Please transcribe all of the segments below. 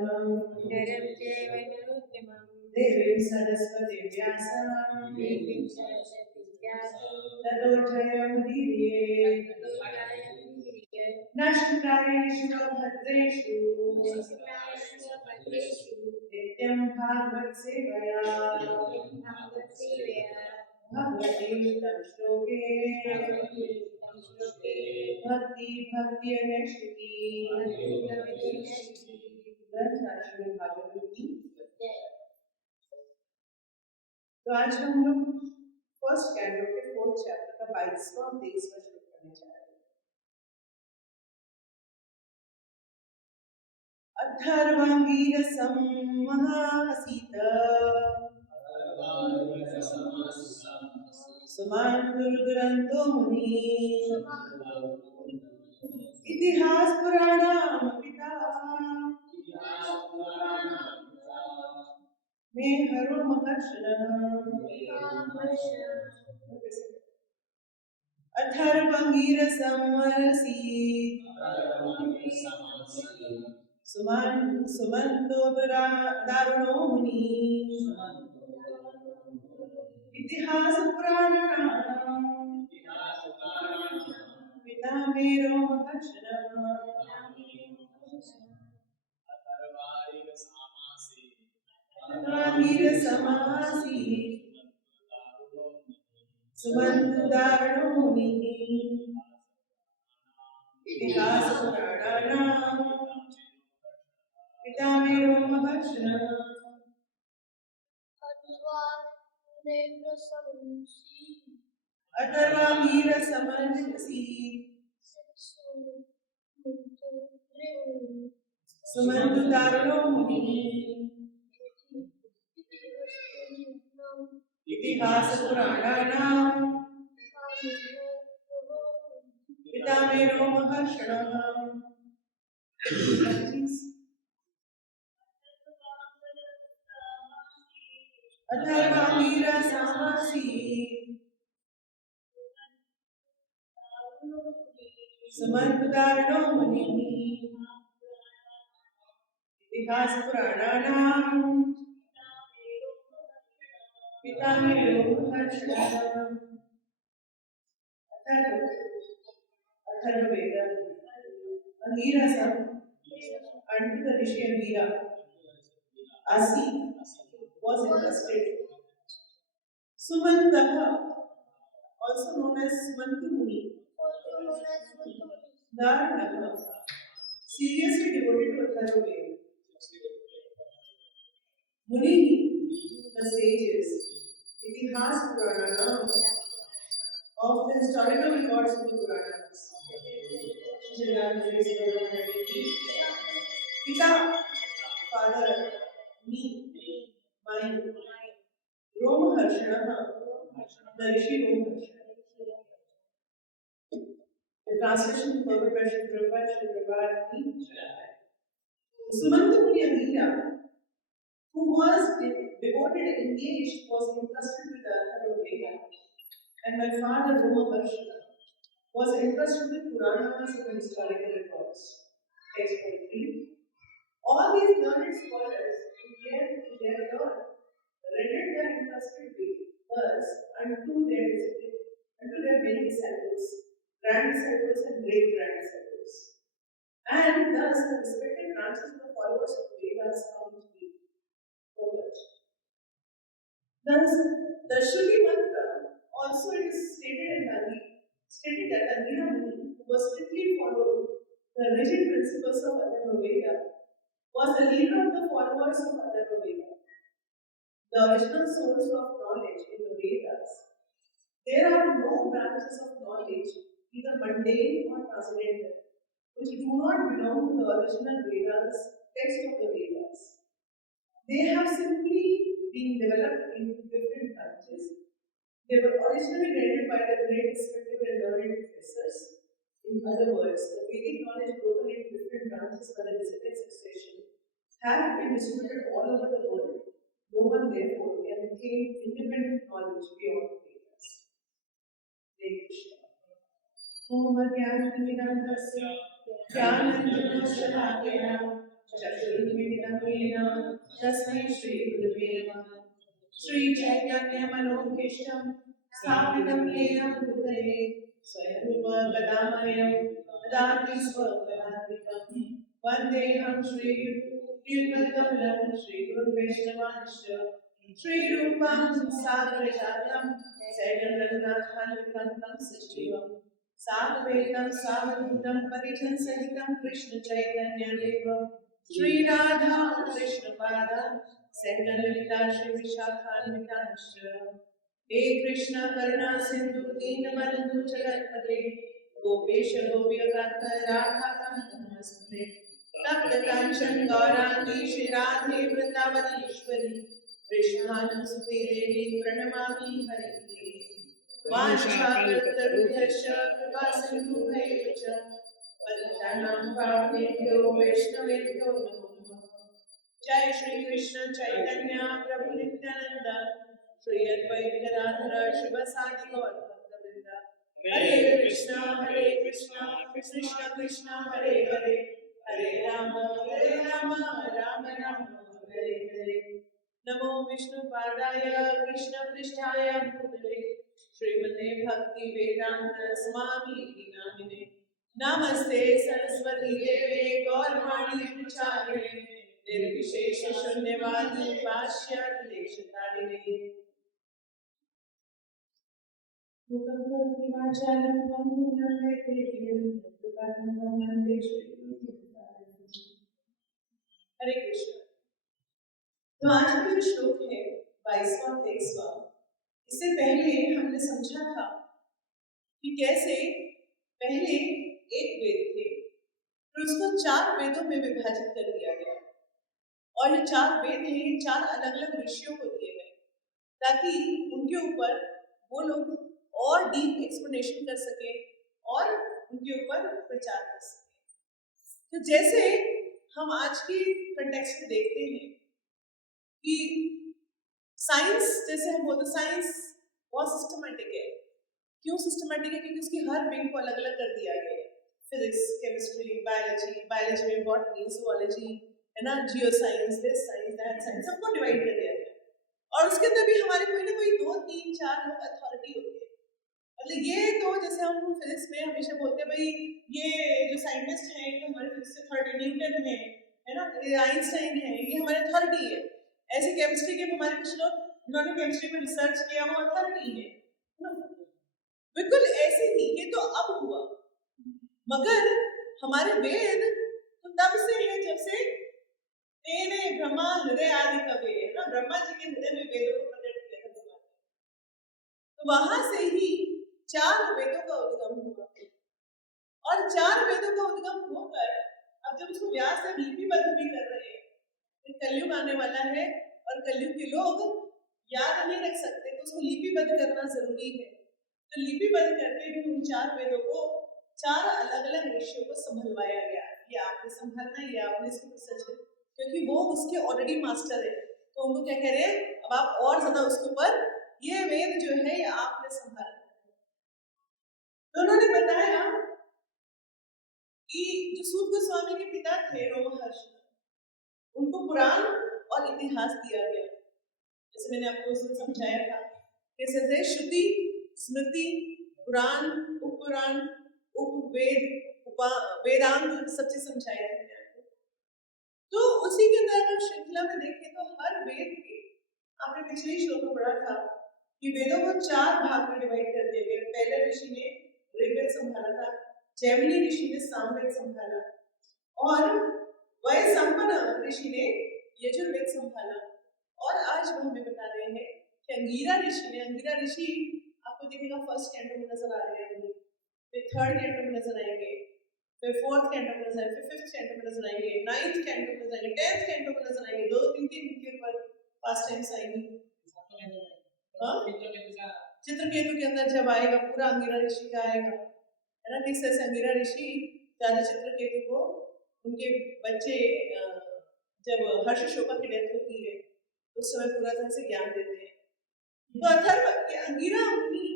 नरं चैव नरोत्तमं देवीं सरस्वतीं व्यासं देवीं सरस्वतीं व्यासं ततो जयमुदीरये नष्टप्रायेषु भद्रेषु नित्यं भागवत सेवया भगवतीयुक्तं श्लोके भक्ति भक्त्यनुष्ठिति श्रीमद् भागवत की। तो आज हम लोग फर्स्ट कैंडो के 4th चैप्टर का 22वां और 23वां श्लोक करने जा रहे हैं। अथर्वंगीरसं महासीत सुमंतुर्दुरंतो मुनि इतिहास पुराणाम पिता मे हरो महर्षणः। अथर्वंगीरसं महासीत सुमंतो दारुणो मुनि इतिहास पुराणानां पिता मेरो महर्षणः। अथर्वंगीरसमासी सुमंतो दारुणो मुनि इतिहास पुराणानां पिता मेरो महर्षणः। अथर्वंगीरसमसि सुमंतो दारुणो मुनि इतिहास पुराणानां पिता मेरो महर्षणः। अथर्वंगीरसमासी सुमंतो दारुणो मुनि इतिहास पुराणानां पिता मेरो महर्षणः। Atharvaveda अंगीरसा unto the rishi Angira. Asi was interested. Sumantaha, also known as Sumantu Muni, Dharanaha, seriously devoted to Atharvaveda. Muni, the sages, Itihas Purana, of the historical records of the Puranas. Pita, father, me, mine. Romaharshana, the Rishi Romaharshana. The translation of Bhagavad Prabhupada. Sumanta Muni Angira, who was devoted and engaged, was entrusted with the Atharvaveda. And my father Romaharshana was entrusted with Puranas and historical records. Text 43. All these learned scholars in their turn rendered their entrusted thus unto their many disciples, grand disciples and great grand disciples. And thus the respective branches of the followers of Vedas come to be focused. Thus, the Shruti mantra also it is stated that Angira Muni, who was strictly followed the rigid principles of Atharvaveda, was the leader of the followers of Atharvaveda, the original source of knowledge in the Vedas. There are no branches of knowledge, either mundane or transcendental, which do not belong to the original Vedas, text of the Vedas. They have simply been developed into different branches. They were originally rendered by the great respective and learned professors. In other words, the Vedic knowledge broken into different branches by the discipline succession have been distributed all over the world. No one therefore can gain independent knowledge beyond the Vedas. Hare Krishna. Om Jnanamidam Tasya Jnananjana Shalakaya Chakshurmilitam ब्रह्मणेन तस्मै श्री गुरुवे नमः। श्री चैतन्य मनोभीष्टं स्थापितं येन भूतले स्वयं रूप कदामयं ददाति स्वपदान्तिकं वन्देऽहं श्रीयुक्तकमलं श्रीगुरुवैष्णवांश्च श्रीरूपं साग्रजातं सैलरघुनाथान्वितं सजीवं साद्वैतं सावधूतं परिजनसहितं कृष्णचैतन्यदेवं श्रीराधा कृष्णपादान् सैकललिता श्रीविशाखान्वितांश्च हे कृष्ण करुणा सिंधु दीनबन्धु जगत्पते गोपेश गोप्यकान्त राधाकान्त नमस्ते तप्त कांचन गौरांगी श्री राधे वृंदावनेश्वरी कृष्णानुसुते देवी प्रणमामि हरिप्रिये वाञ्छाकल्पतरुभ्यश्च कृपा सिन्धुभ्यैव च पतितानां पावनेभ्यो वैष्णवेभ्यो नमो नमः। जय श्री कृष्ण चैतन्य प्रभु नित्यानंद श्री अद्वैत गदाधर शिवसादि गौर भक्तवृंद हरे कृष्ण कृष्ण कृष्ण हरे हरे हरे राम राम राम हरे हरे। नमो विष्णुपादाय कृष्ण पृष्ठाय भूतले श्रीमते भक्ति वेदांत स्वामी नामिने नमस्ते सरस्वती देवे गौरवाणी प्रचारिणे निर्विशेष शून्यवादी पाश्चात्य देशतारिणे मुखं हरे कृष्ण। तो आज का जो श्लोक है 22वां 23वां, इससे पहले हमने समझा था कि कैसे पहले एक वेद थे फिर उसको 4 वेदों में विभाजित कर दिया गया और ये 4 वेद हैं, 4 अलग अलग ऋषियों को दिए गए ताकि उनके ऊपर वो लोग और डीप एक्सप्लेनेशन कर सके और उनके ऊपर प्रचार कर सके। तो जैसे हम आज की कंटेक्स्ट में देखते हैं कि साइंस, जैसे हम बोलते साइंस बहुत सिस्टमैटिक है। क्यों सिस्टमैटिक है? क्योंकि उसकी हर विंग को अलग अलग कर दिया गया है। फिजिक्स, केमिस्ट्री, बायोलॉजी में बॉटनी, जूलॉजी, है ना, geo science, this science, that science, सबको डिवाइड कर दिया गया। और उसके अंदर भी हमारे कोई ना कोई 2, 3, 4 लोग अथॉरिटी होते हैं। मतलब ये तो जैसे हम फिजिक्स में हमेशा बोलते हैं भाई ये जो साइंटिस्ट हैं ये हमारे फिजिक्स के अथॉरिटी न्यूटन है ना, ये आइंस्टाइन है, ये हमारे अथॉरिटी है। ऐसे केमिस्ट्री के हमारे कुछ लोग जिन्होंने केमिस्ट्री में रिसर्च किया वो अथॉरिटी है। बिल्कुल ऐसे ही ये तो अब हुआ, मगर हमारे वेद तो तब से है जब से तेने ब्रह्मा हृदय आदि का वेद है ना, ब्रह्मा जी के हृदय में वेदों को प्रकट किया था भगवान। तो वहां से ही 4 वेदों का उद्गम हुआ और 4 वेदों का उद्गम होकर अब जब उसको व्यास से लिपिबद्ध भी कर रहे हैं, कलयुग आने वाला है और कलयुग के लोग याद नहीं रख सकते तो उसको लिपिबद्ध करना जरूरी है। तो लिपिबद्ध करके भी उन 4 वेदों को 4 अलग अलग ऋषियों को संभलवाया गया। ये आपने संभालना, ये आपने इसको रिसर्च करना, क्योंकि वो उसके ऑलरेडी मास्टर है। तो उनको क्या कह रहे हैं, अब आप और ज्यादा उसके ऊपर ये वेद जो है ये आपने संभालना। तो उन्होंने बताया कि जो सूत गोस्वामी के पिता थे रोमहर्षि, उनको पुराण और इतिहास दिया गया। जैसे मैंने आपको उस दिन समझाया था कैसे थे श्रुति, स्मृति, पुराण, उपपुराण, उपवेद, वेदांत, सब चीज समझाया था मैंने आपको। तो उसी के अंदर अगर श्रृंखला में देखें तो हर वेद के, आपने पिछले श्लोक में पढ़ा था कि वेदों को 4 भाग में डिवाइड कर दिया गया। पहले ऋषि ने ऋग्वेद संभाला था, जैमिनी ऋषि ने सामवेद संभाला और वैशंपायन ऋषि ने यजुर्वेद संभाला। और आज वो हमें बता रहे हैं कि अंगिरा ऋषि आपको दिखेगा फर्स्ट कैंटो में नजर आ रहे हैं, फिर थर्ड कैंटो में नजर आएंगे, फिर फोर्थ कैंटो में नजर आएंगे, फिर फिफ्थ कैंटो में नजर आएंगे, नाइन्थ कैंटो में नजर आएंगे, 10th कैंटो में नजर आएंगे। 2-3 के ऊपर पास्ट टाइम्स आएंगी। चित्रकेतु के अंदर जब आएगा पूरा अंगिरा ऋषि का आएगा, है ना। किस तरह से अंगिरा ऋषि राजा चित्रकेतु को उनके बच्चे जब हर्ष शोका की डेथ होती है उस समय पूरा तरह से ज्ञान देते हैं। तो अथर्व के अंगिरा मुनि,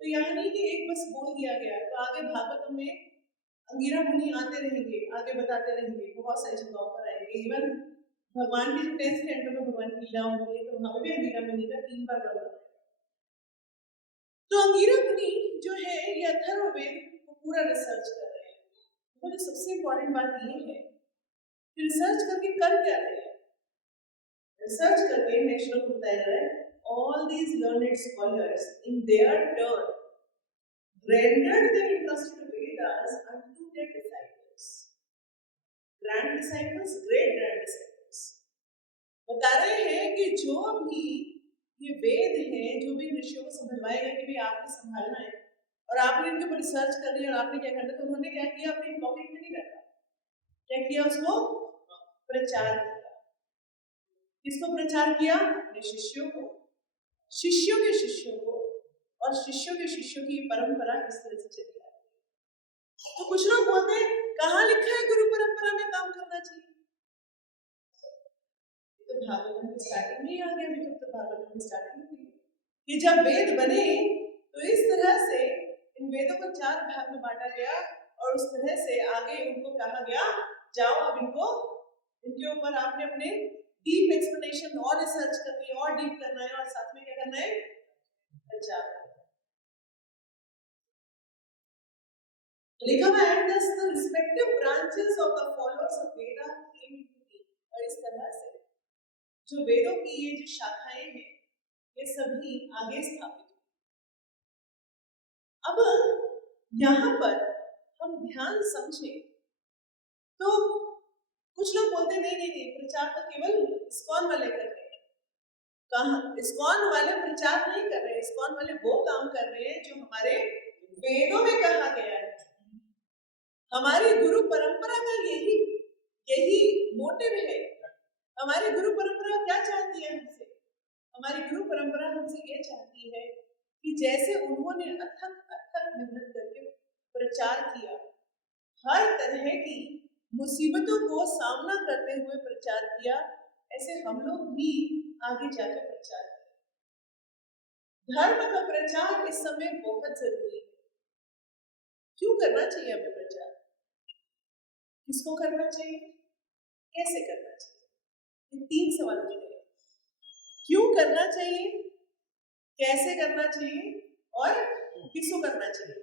तो यहाँ नहीं कि एक बस बोल दिया गया, तो आगे भागवत में अंगिरा मुनि आते रहेंगे, आगे बताते रहेंगे, बहुत सारी जगहों पर आएंगे। इवन भगवान की जो 10th कैंटो में भगवान की लीला होती है, तो वहां पे भी अंगिरा मुनि का 3 बार वर्णन है। तो अंगिरा मुनि जो है ये अथर्ववेद को पूरा रिसर्च कर रहे हैं। तो जो सबसे इम्पोर्टेंट बात ये है कि रिसर्च करके कर क्या रहे हैं। रिसर्च करके नेक्स्ट श्लोक बताया जा रहा है, all these learned scholars in their turn rendered the entrusted Vedas unto their disciples, grand disciples, great grand disciples। बता रहे हैं कि जो भी ये वेद हैं, जो भी ऋषियों को समझवाए गए कि भी आपने संभालना है और आपने इनके ऊपर रिसर्च करनी है और आपने क्या करना, तो उन्होंने क्या किया, अपने पॉकेट में नहीं रखा, क्या किया, उसको प्रचार किया। किसको प्रचार किया? अपने शिष्यों को, शिष्यों के शिष्यों को, और शिष्यों के शिष्यों की परंपरा इस तरह से चली आ रही है। तो कुछ लोग बोलते हैं कहाँ लिखा है गुरु परंपरा में काम करना चाहिए? तो भागवत की स्टार्टिंग में ही आ गया, अभी तो भागवत की स्टार्टिंग में कि जब वेद बने तो इस तरह से इन वेदों को 4 भाग में बांटा गया और उस तरह से आगे उनको कहा गया, जाओ अब इनको, इनके ऊपर आपने अपने डीप एक्सप्लेनेशन और रिसर्च करनी है और डीप करना है और साथ में क्या करना है, प्रचार। लिखा हुआ है thus the respective branches of the followers of Veda came into being। और इस तरह से जो वेदों की ये जो शाखाएं हैं ये सभी आगे स्थापित। अब यहाँ पर हम ध्यान समझें तो कुछ लोग बोलते हैं नहीं नहीं नहीं, प्रचार तो केवल इस्कॉन वाले कर रहे हैं। कहाँ? इस्कॉन वाले प्रचार नहीं कर रहे हैं, इस्कॉन वाले वो काम कर रहे हैं जो हमारे वेदों में कहा गया है। हमारी गुरु परंपरा का यही मोटिव है। हमारी गुरु परंपरा क्या चाहती है हमसे? हमारी गुरु परंपरा हमसे ये चाहती है कि जैसे उन्होंने अथक अथक मेहनत करके प्रचार किया, हर तरह की मुसीबतों को सामना करते हुए प्रचार किया, ऐसे हम लोग भी आगे जाकर प्रचार करें। धर्म का प्रचार इस समय बहुत जरूरी है। क्यों करना चाहिए हमें प्रचार? किसको करना चाहिए, कैसे करना चाहिए? ये 3 सवाल हैं। क्यों करना चाहिए, कैसे करना चाहिए और किसको करना चाहिए?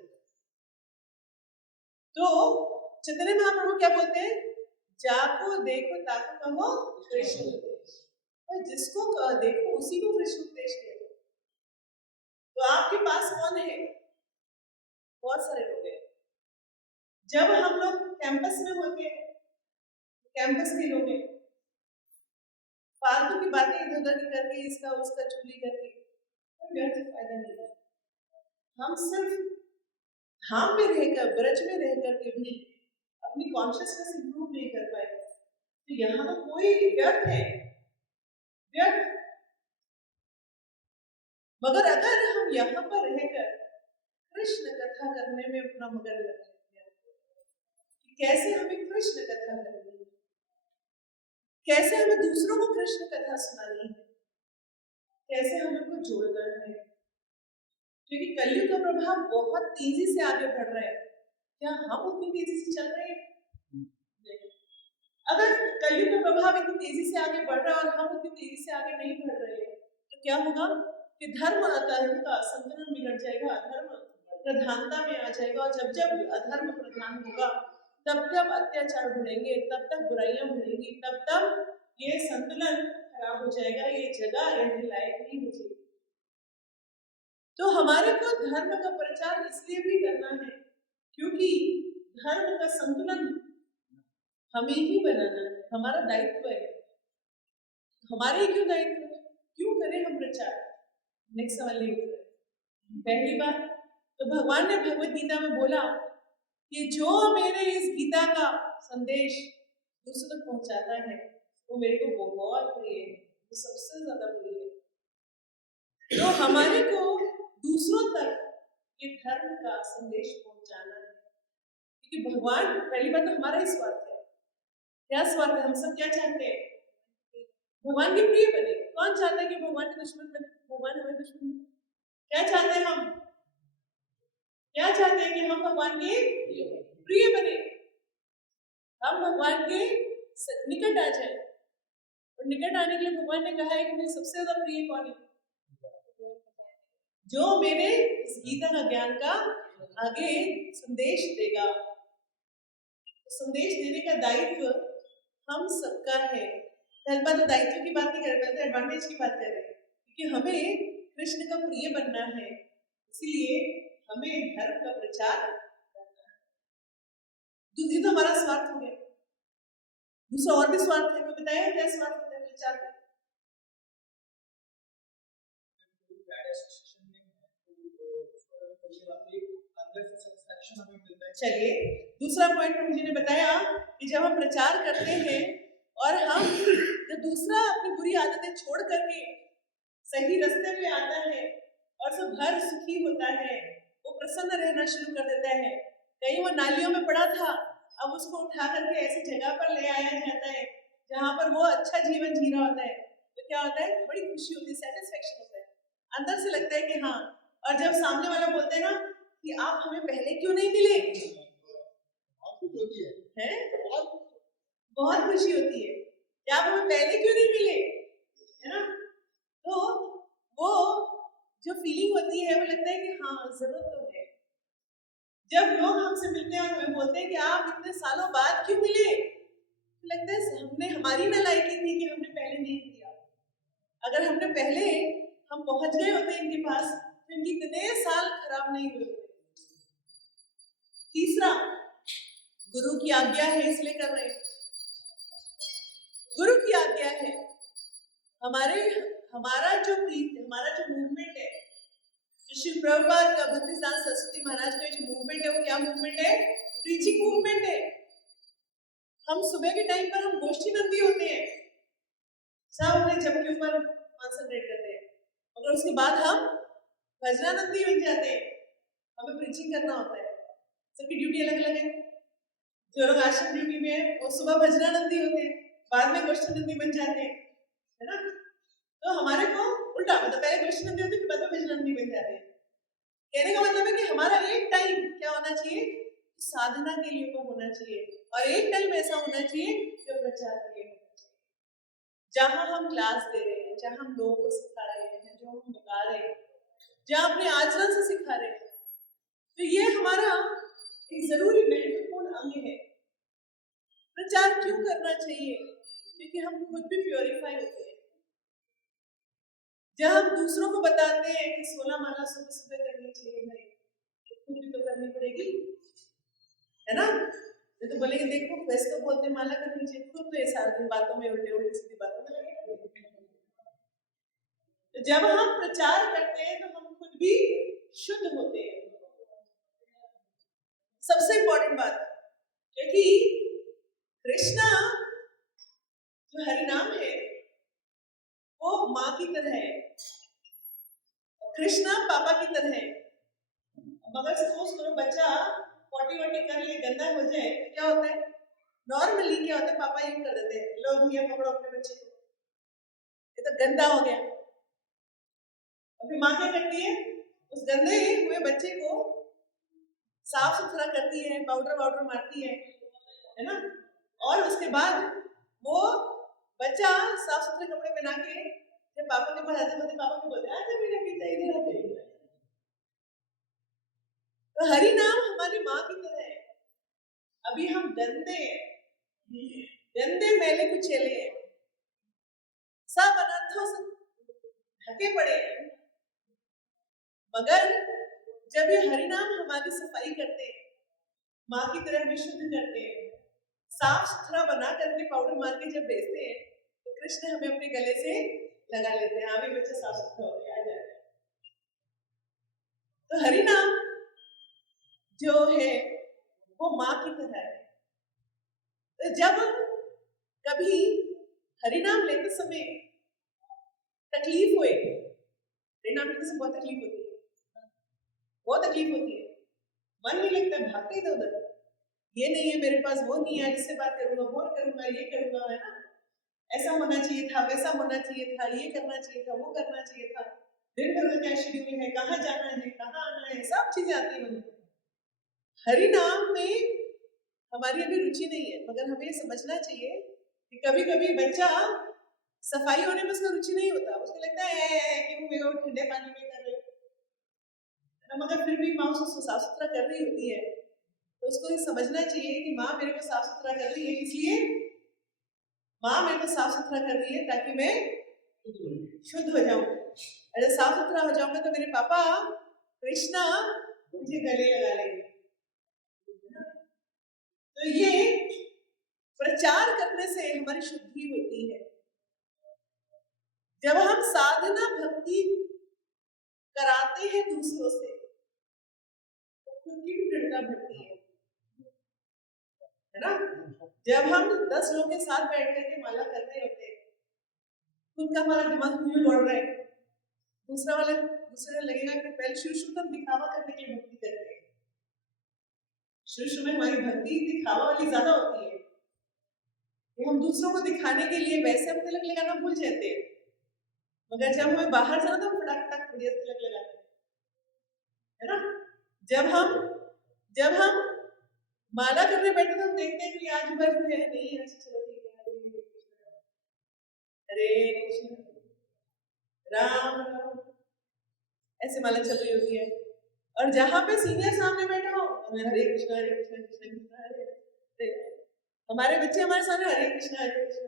तो चैतन्य महाप्रभु क्या बोलते हैं, जाको देखो ताको कहो कृष्ण उपदेश। और जिसको देखो उसी को कृष्ण उपदेश दे दो। तो आपके पास कौन है? बहुत सारे लोग हैं। जब हम लोग कैंपस में होते हैं, कैंपस के लोग हैं, फालतू की बातें इधर उधर की करके, इसका उसका चुगली करके कोई व्यर्थ फायदा नहीं है। हम सिर्फ धाम में रहकर, ब्रज में रहकर के भी अपनी कॉन्शियसनेस इंप्रूव नहीं कर पाए, तो यहाँ पर कोई व्यर्थ है, व्यर्थ। मगर अगर हम यहाँ पर रहकर कृष्ण कथा करने में अपना मगन लगते हैं, कैसे हमें कृष्ण कथा करनी है, कैसे हमें दूसरों को कृष्ण कथा सुनानी है, कैसे हमें को जोड़ना है, क्योंकि कलयुग का प्रभाव बहुत तेजी से आगे बढ़ रहा है। क्या हम उतनी तेजी से चल रहे हैं? नहीं। अगर कलयुग का प्रभाव इतनी तेजी से आगे बढ़ रहा है और हम उतनी तेजी से आगे नहीं बढ़ रहे हैं, तो क्या होगा कि धर्म और अधर्म का संतुलन बिगड़ जाएगा, अधर्म प्रधानता में आ जाएगा। और जब जब अधर्म प्रधान होगा तब तब अत्याचार बढ़ेंगे, तब तक बुराइयां बढ़ेंगी, तब तब ये संतुलन खराब हो जाएगा, ये जगह रहने लायक नहीं हो जाएगी। तो हमारे को धर्म का प्रचार इसलिए भी करना है क्योंकि धर्म का संतुलन हमें ही बनाना है, हमारा दायित्व है। हमारे ही क्यों दायित्व है, क्यों करें हम प्रचार? नेक्स्ट सवाल ये उठता है। पहली बात तो भगवान ने भगवत गीता में बोला कि जो मेरे इस गीता का संदेश दूसरों तक पहुंचाता है वो मेरे को बहुत प्रिय है, वो सबसे ज्यादा प्रिय है। तो हमारे को दूसरों तक ये धर्म का संदेश पहुंचाना है, क्योंकि भगवान, पहली बात तो हमारा ही स्वार्थ है। क्या स्वार्थ है? हम सब क्या चाहते हैं? भगवान के प्रिय बने। कौन चाहता है कि भगवान के दुश्मन बने? भगवान हमारे दुश्मन। क्या चाहते हैं हम? क्या चाहते हैं कि हम भगवान के प्रिय बने, हम भगवान के निकट आ जाए। निकट आने के लिए भगवान ने कहा है कि मुझे सबसे ज्यादा प्रिय कौन है? जो मेरे इस गीता का ज्ञान का आगे संदेश देगा। तो संदेश देने का दायित्व हम सबका है। पहले बात तो दायित्व की बात नहीं कर रहे, पहले एडवांटेज की बात कर रहे हैं, क्योंकि हमें कृष्ण का प्रिय बनना है, इसीलिए हमें धर्म का प्रचार करना है। दूसरी तो हमारा स्वार्थ हो गया, दूसरा और भी स्वार्थ है। तो बताया क्या स्वार्थ होता है प्रचार का? चलिए, दूसरा पॉइंट मुझे ने बताया कि जब हम प्रचार करते हैं और हम जब दूसरा अपनी बुरी आदतें छोड़ करके सही रास्ते पे आता है और सब घर सुखी होता है, वो प्रसन्न रहना शुरू कर देता है। कहीं वो नालियों में पड़ा था, अब उसको उठा करके ऐसी जगह पर ले आया जाता है जहाँ पर वो अच्छा जीवन जी रहा होता है, तो क्या होता है? बड़ी खुशी होती है, सेटिस्फेक्शन होता है, अंदर से लगता है कि हाँ। और जब सामने वाला बोलते हैं ना कि आप हमें पहले क्यों नहीं मिले, हैं? बहुत खुशी होती है कि आप हमें पहले क्यों नहीं मिले, है ना? तो वो जो फीलिंग होती है, वो लगता है कि हाँ जरूरत तो है। जब लोग हमसे मिलते हैं और हमें बोलते हैं कि आप इतने सालों बाद क्यों मिले, तो लगता है हमने हमारी नालायकी थी कि हमने पहले नहीं किया। अगर हमने पहले हम पहुंच गए होते इनके पास, तो इनके इतने साल खराब नहीं हुए होते। तीसरा, गुरु की आज्ञा है इसलिए कर रहे हैं। गुरु की आज्ञा है। हमारा जो मूवमेंट है, श्री प्रभुपाद का, भक्तिसिद्धांत सरस्वती महाराज का जो मूवमेंट है, वो क्या मूवमेंट है? प्रीचिंग मूवमेंट है। हम सुबह के टाइम पर हम गोष्ठी नंदी होते हैं, सब अपने जप के ऊपर कॉन्सेंट्रेट करते हैं, मगर उसके बाद हम भजनानंदी बन जाते हैं। हमें प्रीचिंग करना होता है, सबकी ड्यूटी अलग अलग है। जो लोग आश्रम ड्यूटी में है वो सुबह भजनानंदी होते हैं, बाद में गोष्ठी नंदी बन जाते हैं, है ना? तो हमारे को उल्टा, मतलब पहले गोष्ठी नंदी होती है, फिर बाद में भजनानंदी बन जाते हैं। कहने का मतलब है कि हमारा एक टाइम क्या होना चाहिए? साधना के लिए तो होना चाहिए, और एक टाइम ऐसा होना चाहिए जो प्रचार के लिए होना चाहिए, जहां हम क्लास दे रहे हैं, जहां हम लोगों को सिखा रहे हैं, जो हम बता रहे हैं, जहां अपने आचरण से सिखा रहे हैं। तो ये हमारा एक जरूरी महत्वपूर्ण अंग है। प्रचार क्यों करना चाहिए? क्योंकि हम खुद भी प्योरीफाई होते हैं। जब हम दूसरों को बताते हैं कि 16 माला सुबह सुबह करनी चाहिए, भाई तो खुद भी तो करनी पड़ेगी, है ना? ये तो बोलेंगे देखो वैसे तो बोलते माला करनी चाहिए, खुद तो ये सारे दिन बातों में उल्टे उल्टे सीधी बातों में लगे। तो जब हम प्रचार करते हैं तो हम खुद भी शुद्ध होते हैं। सबसे इंपॉर्टेंट बात, क्योंकि कृष्णा जो हरिनाम है वो माँ की तरह है, कृष्णा पापा की तरह है। मगर सपोज करो बच्चा पॉटी वॉटी कर ले, गंदा हो जाए, तो क्या होता है? नॉर्मली क्या होता है? पापा यूं कर देते हैं, लो भैया पकड़ो अपने बच्चे को, ये तो गंदा हो गया। और फिर माँ क्या करती है? उस गंदे हुए बच्चे को साफ सुथरा करती है, पाउडर वाउडर मारती है ना? और उसके बाद वो बच्चा साफ सुथरे कपड़े पहना के जब पापा के पास आते पापा को बोलते हैं आजा मेरा बेटा इधर आते। तो हरि नाम हमारी माँ की तरह है। अभी हम गंदे मैले कुचेले हैं, सब अनर्थों से ढके पड़े हैं, मगर जब ये हरि नाम हमारी सफाई करते हैं, माँ की तरह भी शुद्ध करते हैं, साफ सुथरा बना करके पाउडर मार के जब बेचते हैं, तो कृष्ण हमें अपने गले से लगा लेते हैं, हाँ भी बच्चे साफ सुथरा हो गया, आ जाए। तो हरि नाम जो है वो माँ की तरह है। तो जब कभी हरि नाम लेते समय तकलीफ हुए, हरि नाम लेते समय बहुत तकलीफ होती है, बहुत तकलीफ होती है, मन नहीं लगता, भागते इधर उधर, ये नहीं है मेरे पास, वो नहीं है, इससे बात करूंगा, वो करूंगा, ये करूंगा, है ना? ऐसा होना चाहिए था, वैसा होना चाहिए था, ये करना चाहिए था, वो करना चाहिए था, दिन भर में क्या शेड्यूल है, कहाँ जाना है, कहाँ आना है, सब चीजें आती है मन में। हरि नाम में हमारी अभी रुचि नहीं है, मगर हमें समझना चाहिए कि कभी कभी बच्चा सफाई होने में उसका रुचि नहीं होता, उसको लगता है कि वो मेरे ठंडे पानी में कर रहे हो, मगर फिर भी माँ उसको साफ सुथरा कर रही होती है, तो उसको ये समझना चाहिए कि माँ मेरे को साफ सुथरा कर रही है, इसलिए माँ मेरे को साफ सुथरा कर रही है ताकि मैं शुद्ध हो जाऊं। अगर साफ सुथरा हो जाऊंगा तो मेरे पापा कृष्णा मुझे गले लगा लेंगे। तो ये प्रचार करने से हमारी शुद्धि होती है। जब हम साधना भक्ति कराते हैं दूसरों से तो खुद की भी दृढ़ता बढ़ती है ना। जब हम 10 लोगों के साथ बैठ करके माला करते होते हैं, खुद का हमारा दिमाग क्यों दौड़ रहा है, दूसरे लगेगा कि पहले शुरू तो हम दिखावा करने के लिए भक्ति करते हैं। शुरू में हमारी भक्ति दिखावा वाली ज्यादा होती है कि हम दूसरों को दिखाने के लिए वैसे हम तिलक लगाना भूल जाते हैं, मगर जब हमें बाहर जाना तो हम फटाक फटाक तिलक लगाते हैं, है ना। जब हम माला करने बैठे तो हम देखते हैं कि आजू बाजू है नहीं, अच्छा चलो ठीक है, हरे कृष्ण राम राम ऐसे माला चल रही होती है, और जहां पे सीनियर सामने बैठे हो हरे कृष्ण कृष्ण कृष्ण हरे हरे, हमारे बच्चे हमारे सामने हरे कृष्ण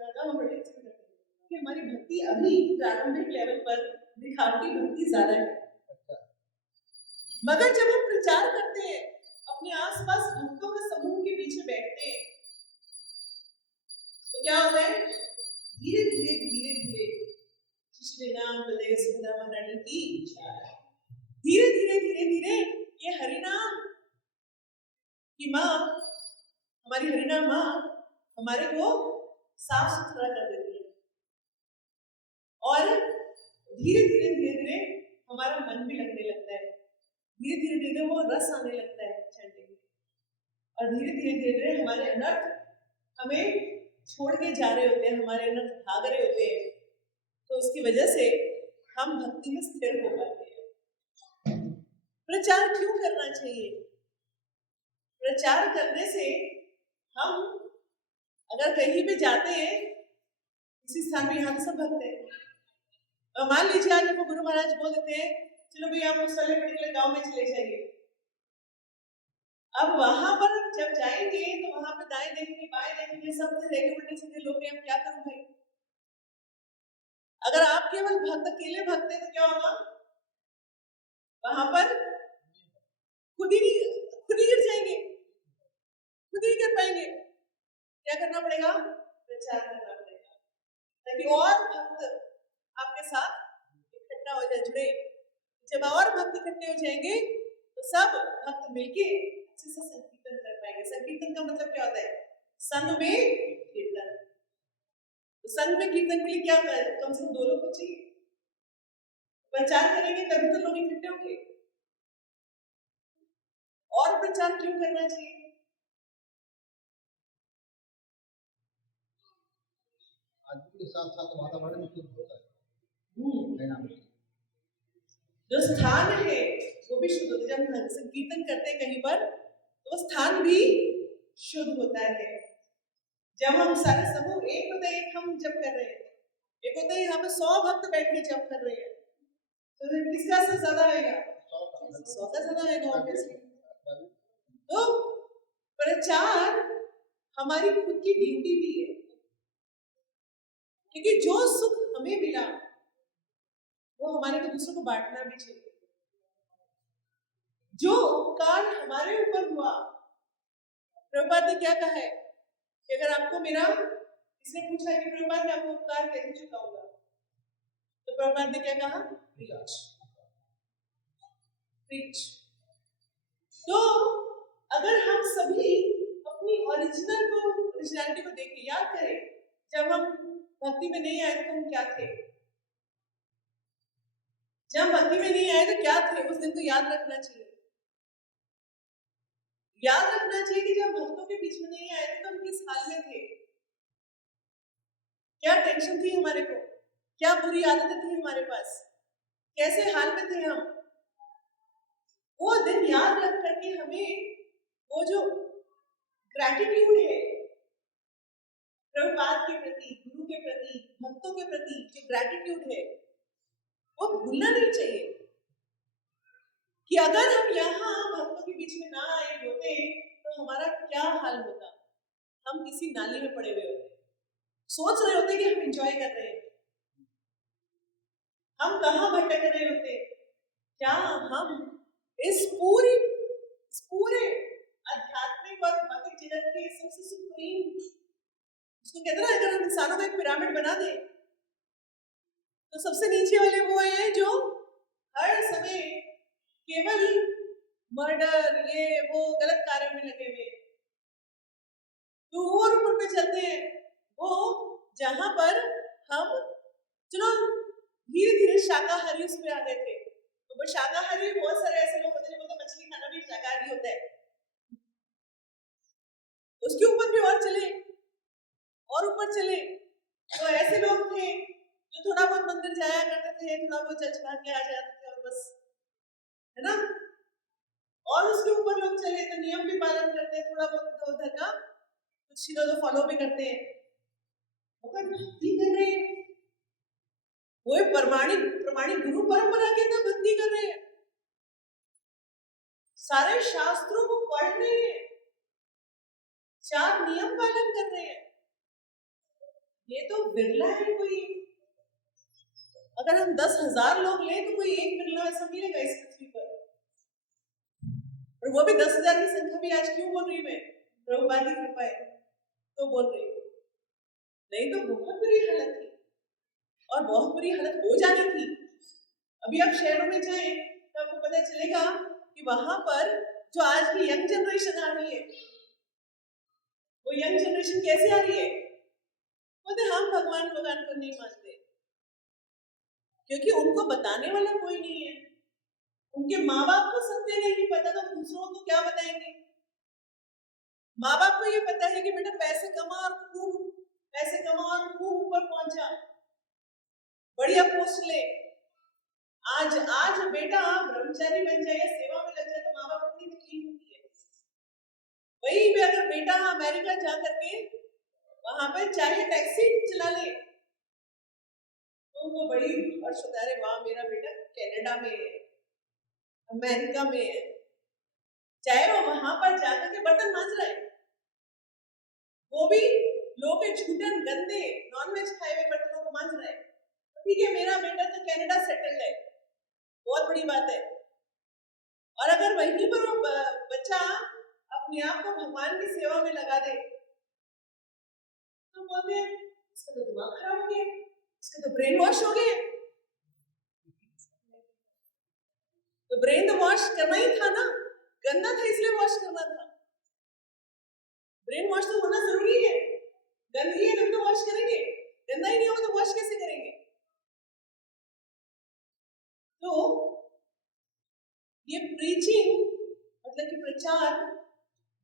तो हम बड़े अच्छे करते हैं कि हमारी भक्ति अभी प्रारंभिक लेवल पर दिखावटी भक्ति ज्यादा है। मगर जब हम प्रचार करते हैं, अपने आसपास भक्तों के समूह के पीछे बैठते हैं, तो क्या होता है, धीरे धीरे धीरे धीरे श्री राम बलदेव सुभद्रा महारानी की धीरे धीरे धीरे धीरे ये हरिनाम की माँ, हमारी हरिनाम माँ हमारे को साफ सुथरा कर देती है, और धीरे धीरे धीरे धीरे हमारा मन भी लगने लगता है, धीरे धीरे धीरे वो रस आने लगता है चैंटिंग में, और धीरे धीरे धीरे धीरे हमारे अनर्थ हमें छोड़ के जा रहे होते हैं, हमारे अनर्थ भाग रहे होते हैं, तो उसकी वजह से हम भक्ति में स्थिर हो पाते हैं। प्रचार क्यों करना चाहिए? प्रचार करने से हम अगर कहीं पे जाते हैं, किसी स्थान पे, यहाँ सब भक्त हैं, और मान लीजिए आज आपको गुरु महाराज बोल देते हैं चलो भैया आप उस पर्टिकुलर गांव में चले जाइए। अब वहां पर जब जाएंगे तो वहां पर दाएं देखेंगे बाएं देखेंगे, सब उल्टे सीधे लोग हैं, क्या करूं भाई। अगर आप केवल भक्त अकेले भक्त हैं तो क्या होगा, वहां पर खुद ही गिर जाएंगे, खुद ही गिर पाएंगे। क्या करना पड़ेगा, प्रचार करना पड़ेगा, ताकि और भक्त आपके साथ इकट्ठा हो जाए, जुड़े। जब और भक्त इकट्ठे हो जाएंगे तो सब भक्त मिलके अच्छे से संकीर्तन कर पाएंगे। संकीर्तन का मतलब क्या होता है, संघ में कीर्तन। तो संघ में कीर्तन के लिए क्या होता है, कम से कम 2 लोग चाहिए, प्रचार करेंगे तभी तो लोग इकट्ठे होंगे। और प्रचार क्यों करना चाहिए, आदमी के साथ साथ वातावरण शुद्ध होता है, जो स्थान है वो भी शुद्ध होता है। जब हम संकीर्तन करते हैं कहीं पर तो स्थान भी शुद्ध होता है। जब हम सारे समूह एक होता है, एक हम जब कर रहे हैं, एक होता है यहाँ पे 100 भक्त बैठ के जब कर रहे हैं, तो किसका असर ज्यादा आएगा, 100 का ज्यादा आएगा ऑब्वियसली। तो प्रचार हमारी खुद की ड्यूटी भी है, क्योंकि जो सुख हमें मिला वो हमारे को दूसरों को बांटना भी चाहिए। जो उपकार हमारे ऊपर हुआ, प्रभुपाद ने क्या कहा है कि अगर आपको मेरा, इसने पूछा कि प्रभुपाद मैं आपको उपकार कैसे चुकाऊंगा, तो प्रभुपाद ने क्या कहा, प्रीच। तो अगर हम सभी अपनी ओरिजिनलिटी को देख के याद करें, जब हम भक्ति में नहीं आए तो हम क्या थे, जब भक्ति में नहीं आए तो क्या थे, उस दिन को याद रखना चाहिए। याद रखना चाहिए कि जब भक्तों के बीच में नहीं आए थे तो हम किस हाल में थे, क्या टेंशन थी हमारे को, क्या बुरी आदतें थी हमारे पास, कैसे हाल में थे हम। वो दिन याद रख करके हमें वो जो ग्रैटिट्यूड है प्रभुपाद के प्रति, गुरु के प्रति, भक्तों के प्रति जो ग्रैटिट्यूड है वो भूलना नहीं चाहिए कि अगर हम यहाँ भक्तों के बीच में ना आए होते तो हमारा क्या हाल होता। हम किसी नाली में पड़े हुए होते, सोच रहे होते कि हम एंजॉय कर रहे हैं, हम कहाँ भटक रहे होते। क्या हम इस पूरे आध्यात्मिक और भौतिक जगत के सबसे सुप्रीम, उसको कहते हैं ना, अगर हम इंसानों का एक पिरामिड बना दें तो सबसे नीचे वाले वो हैं जो हर समय केवल मर्डर, ये वो गलत कार्य में लगे हुए। तो और ऊपर पे चलते हैं वो जहां पर हम चलो धीरे धीरे शाकाहारी उस पे आ गए थे। तो वो शाकाहारी, बहुत सारे ऐसे लोग होते हैं जो बोलते मछली खाना भी शाकाहारी होता है। उसके ऊपर भी और चले और ऊपर चले तो ऐसे लोग थे जो थोड़ा बहुत मंदिर जाया करते थे, थोड़ा बहुत चर्च भाग के आ जाते थे और बस, है ना। और उसके ऊपर लोग चले तो नियम भी पालन करते हैं, थोड़ा बहुत इधर उधर का कुछ चीजों को फॉलो भी करते हैं, मगर भक्ति कर रहे हैं। वो प्रमाणिक गुरु परंपरा के अंदर भक्ति कर रहे हैं, सारे शास्त्रों को पढ़ रहे हैं, 4 नियम पालन कर रहे हैं। ये तो बिरला है कोई। अगर हम 10,000 लोग लें तो कोई एक बिरला ऐसा मिलेगा इस पृथ्वी पर। और वो भी 10,000 की संख्या भी आज क्यों बोल रही मैं, प्रभुपाद की कृपा है तो बोल रही हूँ, नहीं तो बहुत बुरी हालत थी और बहुत बुरी हालत हो जानी थी। अभी आप शहरों में जाएं तो आपको पता चलेगा कि वहां पर जो आज की यंग जनरेशन आ रही है, वो यंग जनरेशन कैसे आ रही है, बोलते हम भगवान को नहीं मानते, क्योंकि उनको बताने वाला कोई नहीं है। उनके माँ बाप को सत्य नहीं पता तो दूसरों को क्या बताएंगे। माँ बाप को ये पता है कि बेटा पैसे कमा और खूब ऊपर पहुंचा, बढ़िया पोस्ट ले। आज बेटा ब्रह्मचारी बन जाए या सेवा में लग जाए तो माँ बाप को कितनी तकलीफ होती है। वही पे अगर बेटा अमेरिका जा करके वहां पे चाहे टैक्सी चला ले तो वो बड़ी हर्ष होता है, वाह मेरा बेटा कनाडा में है, अमेरिका में है, चाहे वो वहां पर जाकर के बर्तन मांज रहे हैं, वो भी लोग के झूठे गंदे नॉनवेज खाए हुए बर्तनों को मांज रहे हैं। ठीक है, मेरा बेटा तो कनाडा सेटल्ड है, बहुत बड़ी बात है। और अगर वहीं पर वो बच्चा अपने आप को भगवान की सेवा में लगा दे तो बोलते हैं इसका तो दिमाग खराब हो गया, इसका तो ब्रेन वॉश हो गया। तो ब्रेन तो वॉश करना ही था ना, गंदा था इसलिए वॉश करना था। ब्रेन वॉश तो होना जरूरी है, गंदगी है तब तो वॉश करेंगे, गंदा ही नहीं होगा तो वॉश कैसे करेंगे। तो ये प्रीचिंग मतलब कि प्रचार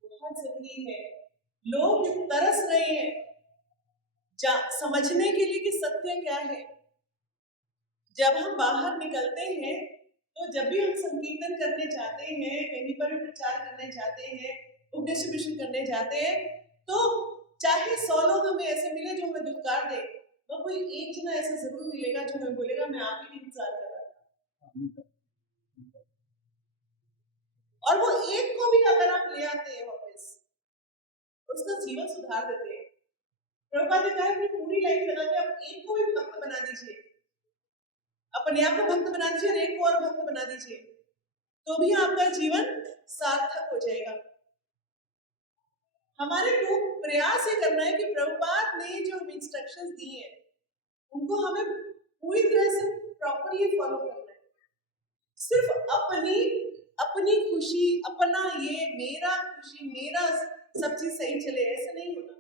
बहुत जरूरी है। लोग तरस रहे हैं समझने के लिए कि सत्य क्या है। जब हम बाहर निकलते हैं तो जब भी हम संकीर्तन करने जाते हैं, कहीं पर भी प्रचार करने जाते हैं, बुक डिस्ट्रीब्यूशन करने जाते हैं, तो चाहे 100 लोग हमें ऐसे मिले जो हमें दुत्कार दे, तो कोई एक जना ऐसा जरूर मिलेगा जो हमें बोलेगा मैं आप ही इंतजार कर रहा था। और वो एक को भी अगर आप ले आते हैं वापस, उसका जीवन सुधार देते हैं। प्रभुपाद ने कहा अपनी पूरी लाइफ लगा के आप एक को भी भक्त बना दीजिए, अपने आप को भक्त बना दीजिए और एक को और भक्त बना दीजिए, तो भी आपका जीवन सार्थक हो जाएगा। हमारे को प्रयास ये करना है कि प्रभुपाद ने जो इंस्ट्रक्शंस दिए हैं उनको हमें पूरी तरह से प्रॉपर्ली फॉलो करना है। सिर्फ अपनी खुशी, अपना ये मेरा खुशी, मेरा सब चीज सही चले, ऐसा नहीं होना।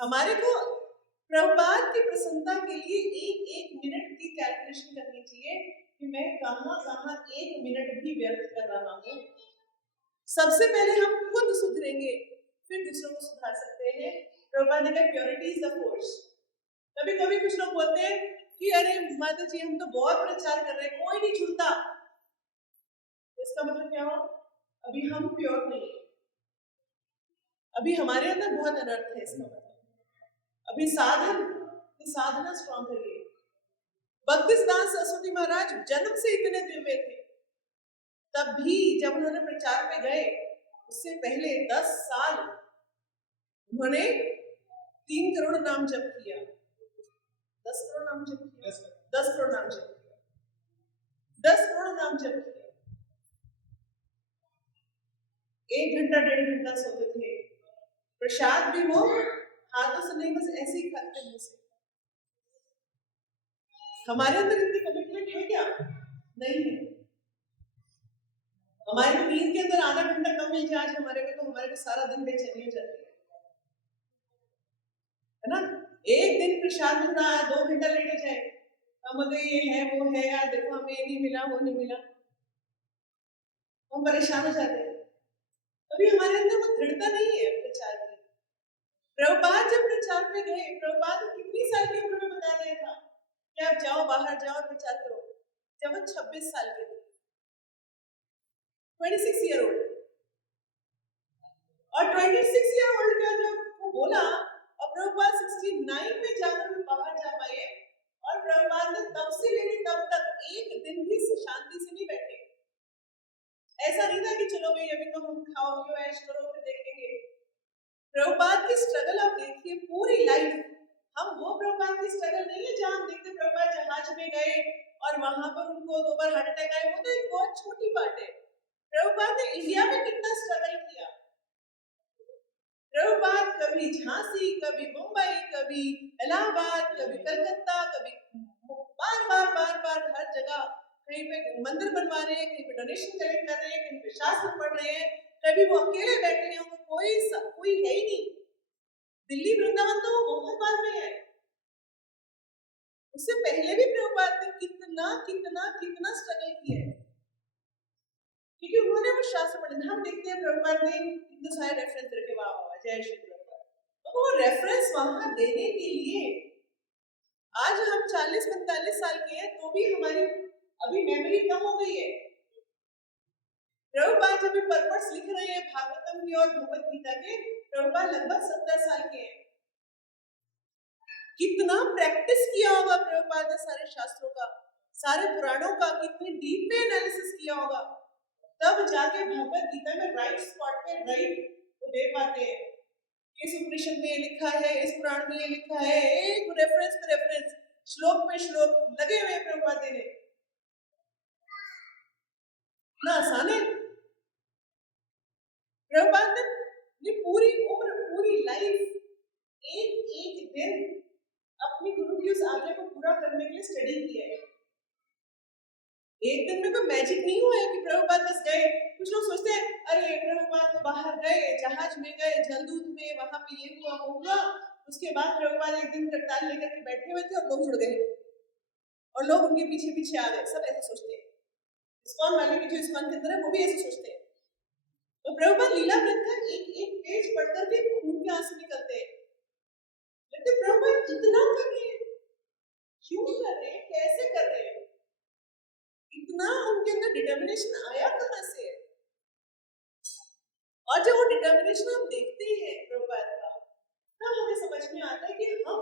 हमारे को प्रभुपाद की प्रसन्नता के लिए एक मिनट की कैलकुलेशन करनी चाहिए कि मैं कहाँ 1 मिनट भी व्यर्थ कर रहा हूँ। सबसे पहले हम खुद सुधरेंगे, फिर दूसरों को सुधार सकते हैं। प्रभुपाद ने कहा प्योरिटी इज द फोर्स। कभी कभी कुछ लोग बोलते हैं कि अरे माता जी हम तो बहुत प्रचार कर रहे हैं, कोई नहीं छूटता। इसका मतलब क्या हो, अभी हम प्योर नहीं है, अभी हमारे अंदर बहुत अनर्थ है। इसका मतलब अभी साधना स्ट्रॉन्ग करिए। भक्तिदास सरस्वती महाराज जन्म से इतने दिव्य थे, तब भी जब उन्होंने प्रचार पे गए उससे पहले 10 साल उन्होंने 3 करोड़ नाम जप किया। 10 करोड़ नाम जप किया। 10 करोड़ नाम जप किया। 10 करोड़ नाम जप किया। 1 घंटा 1.5 घंटा सोते थे। प्रसाद भी वो हाथों से नहीं, बस ऐसे ही खाते मुंह से। हमारे अंदर इतनी कमिटमेंट है क्या? नहीं है। हमारे को नींद के अंदर आधा घंटा कम मिल जाए आज हमारे को, तो हमारे को सारा दिन बेचैनी हो जाती है ना। एक दिन प्रसाद मिल रहा है, 2 घंटा लेट हो जाए, हम बोलते ये है वो है, यार देखो हमें ये नहीं मिला वो नहीं मिला, हम परेशान हो जाते हैं। अभी हमारे अंदर वो दृढ़ता नहीं है प्रचार की। प्रभुपाद जब प्रचार पे गए, प्रभुपाद कितनी साल की उम्र में बता रहे था कि आप जाओ बाहर जाओ प्रचार करो, जब वो 26 साल के थे, 26 ईयर ओल्ड। और 26 ईयर ओल्ड का जब वो बोला, और प्रभुपाद 69 में जाकर बाहर जा पाए, और प्रभुपाद ने तब से लेकर तब तक एक दिन भी शांति से नहीं बैठे। ऐसा नहीं था कि चलो भाई अभी तो हम खाओ पियो ऐश करो फिर देखेंगे। प्रभुपाद की स्ट्रगल आप देखिए पूरी लाइफ। हम वो प्रभुपाद की स्ट्रगल नहीं है जहां हम देखते प्रभुपाद जहाज में गए और वहां पर उनको 2 बार हार्ट अटैक आया, वो तो एक बहुत छोटी बात है। प्रभुपाद ने इंडिया में कितना स्ट्रगल किया। प्रभुपाद कभी झांसी, कभी मुंबई, कभी इलाहाबाद, कभी कलकत्ता, कभी बार हर जगह कहीं पे मंदिर बनवा रहे हैं, कहीं पे डोनेशन कलेक्ट कर रहे हैं, कहीं पे शास्त्र पढ़ रहे हैं, कभी वो अकेले बैठे हैं, उनको कोई है ही नहीं। दिल्ली वृंदावन तो वो बहुत बाद में है, उससे पहले भी प्रभुपाद ने कितना कितना कितना स्ट्रगल किया है, क्योंकि उन्होंने वो शास्त्र पढ़े। हम देखते हैं प्रभुपाद ने इतने सारे रेफरेंस रखे, वाह जय श्री प्रभुपाद। तो वो रेफरेंस वहां देने के लिए आज हम 40-45 साल के हैं तो भी हमारी अभी मेमोरी कम हो गई है। प्रभुपाद जब भी पर्पस लिख रहे हैं भागवतम के और भगवत गीता के, प्रभुपाद लगभग 70 साल के हैं। कितना प्रैक्टिस किया होगा प्रभुपाद ने सारे शास्त्रों का, सारे पुराणों का, कितने डीप में एनालिसिस किया होगा, तब जाके भगवत गीता में राइट स्पॉट पे राइट को दे पाते हैं। इस उपनिषद में ये लिखा है, इस पुराण में ये लिखा है, एक रेफरेंस पे रेफरेंस, श्लोक पे श्लोक लगे हुए प्रभुपाद देने। ना आसान है। प्रभुपाद ने पूरी उम्र पूरी लाइफ एक एक दिन अपनी गुरु की उस आज्ञा को पूरा करने के लिए स्टडी किया है। एक दिन में कोई मैजिक नहीं हुआ है कि प्रभुपाद बस गए। कुछ लोग सोचते हैं अरे प्रभुपाद तो बाहर गए, जहाज में गए, जलदूत में, वहां पे ये हुआ वो हुआ, उसके बाद प्रभुपाद एक दिन करताल लेकर के बैठे हुए थे और लोग जुड़ गए और लोग उनके पीछे पीछे आ गए। सब ऐसे सोचते हैं। इस्कॉन वाले की जो इस्कॉन के अंदर है वो भी ऐसे सोचते हैं। तो प्रभुपाद लीला व्रत का एक एक पेज पढ़कर भी खून के आंसू निकलते हैं। लेकिन प्रभुपाद इतना कर रहे हैं, क्यों कर रहे हैं, कैसे कर रहे हैं, इतना उनके अंदर डिटर्मिनेशन आया कहां से? और जब वो डिटर्मिनेशन हम देखते हैं प्रभुपाद का, तब हमें समझ में आता है कि हम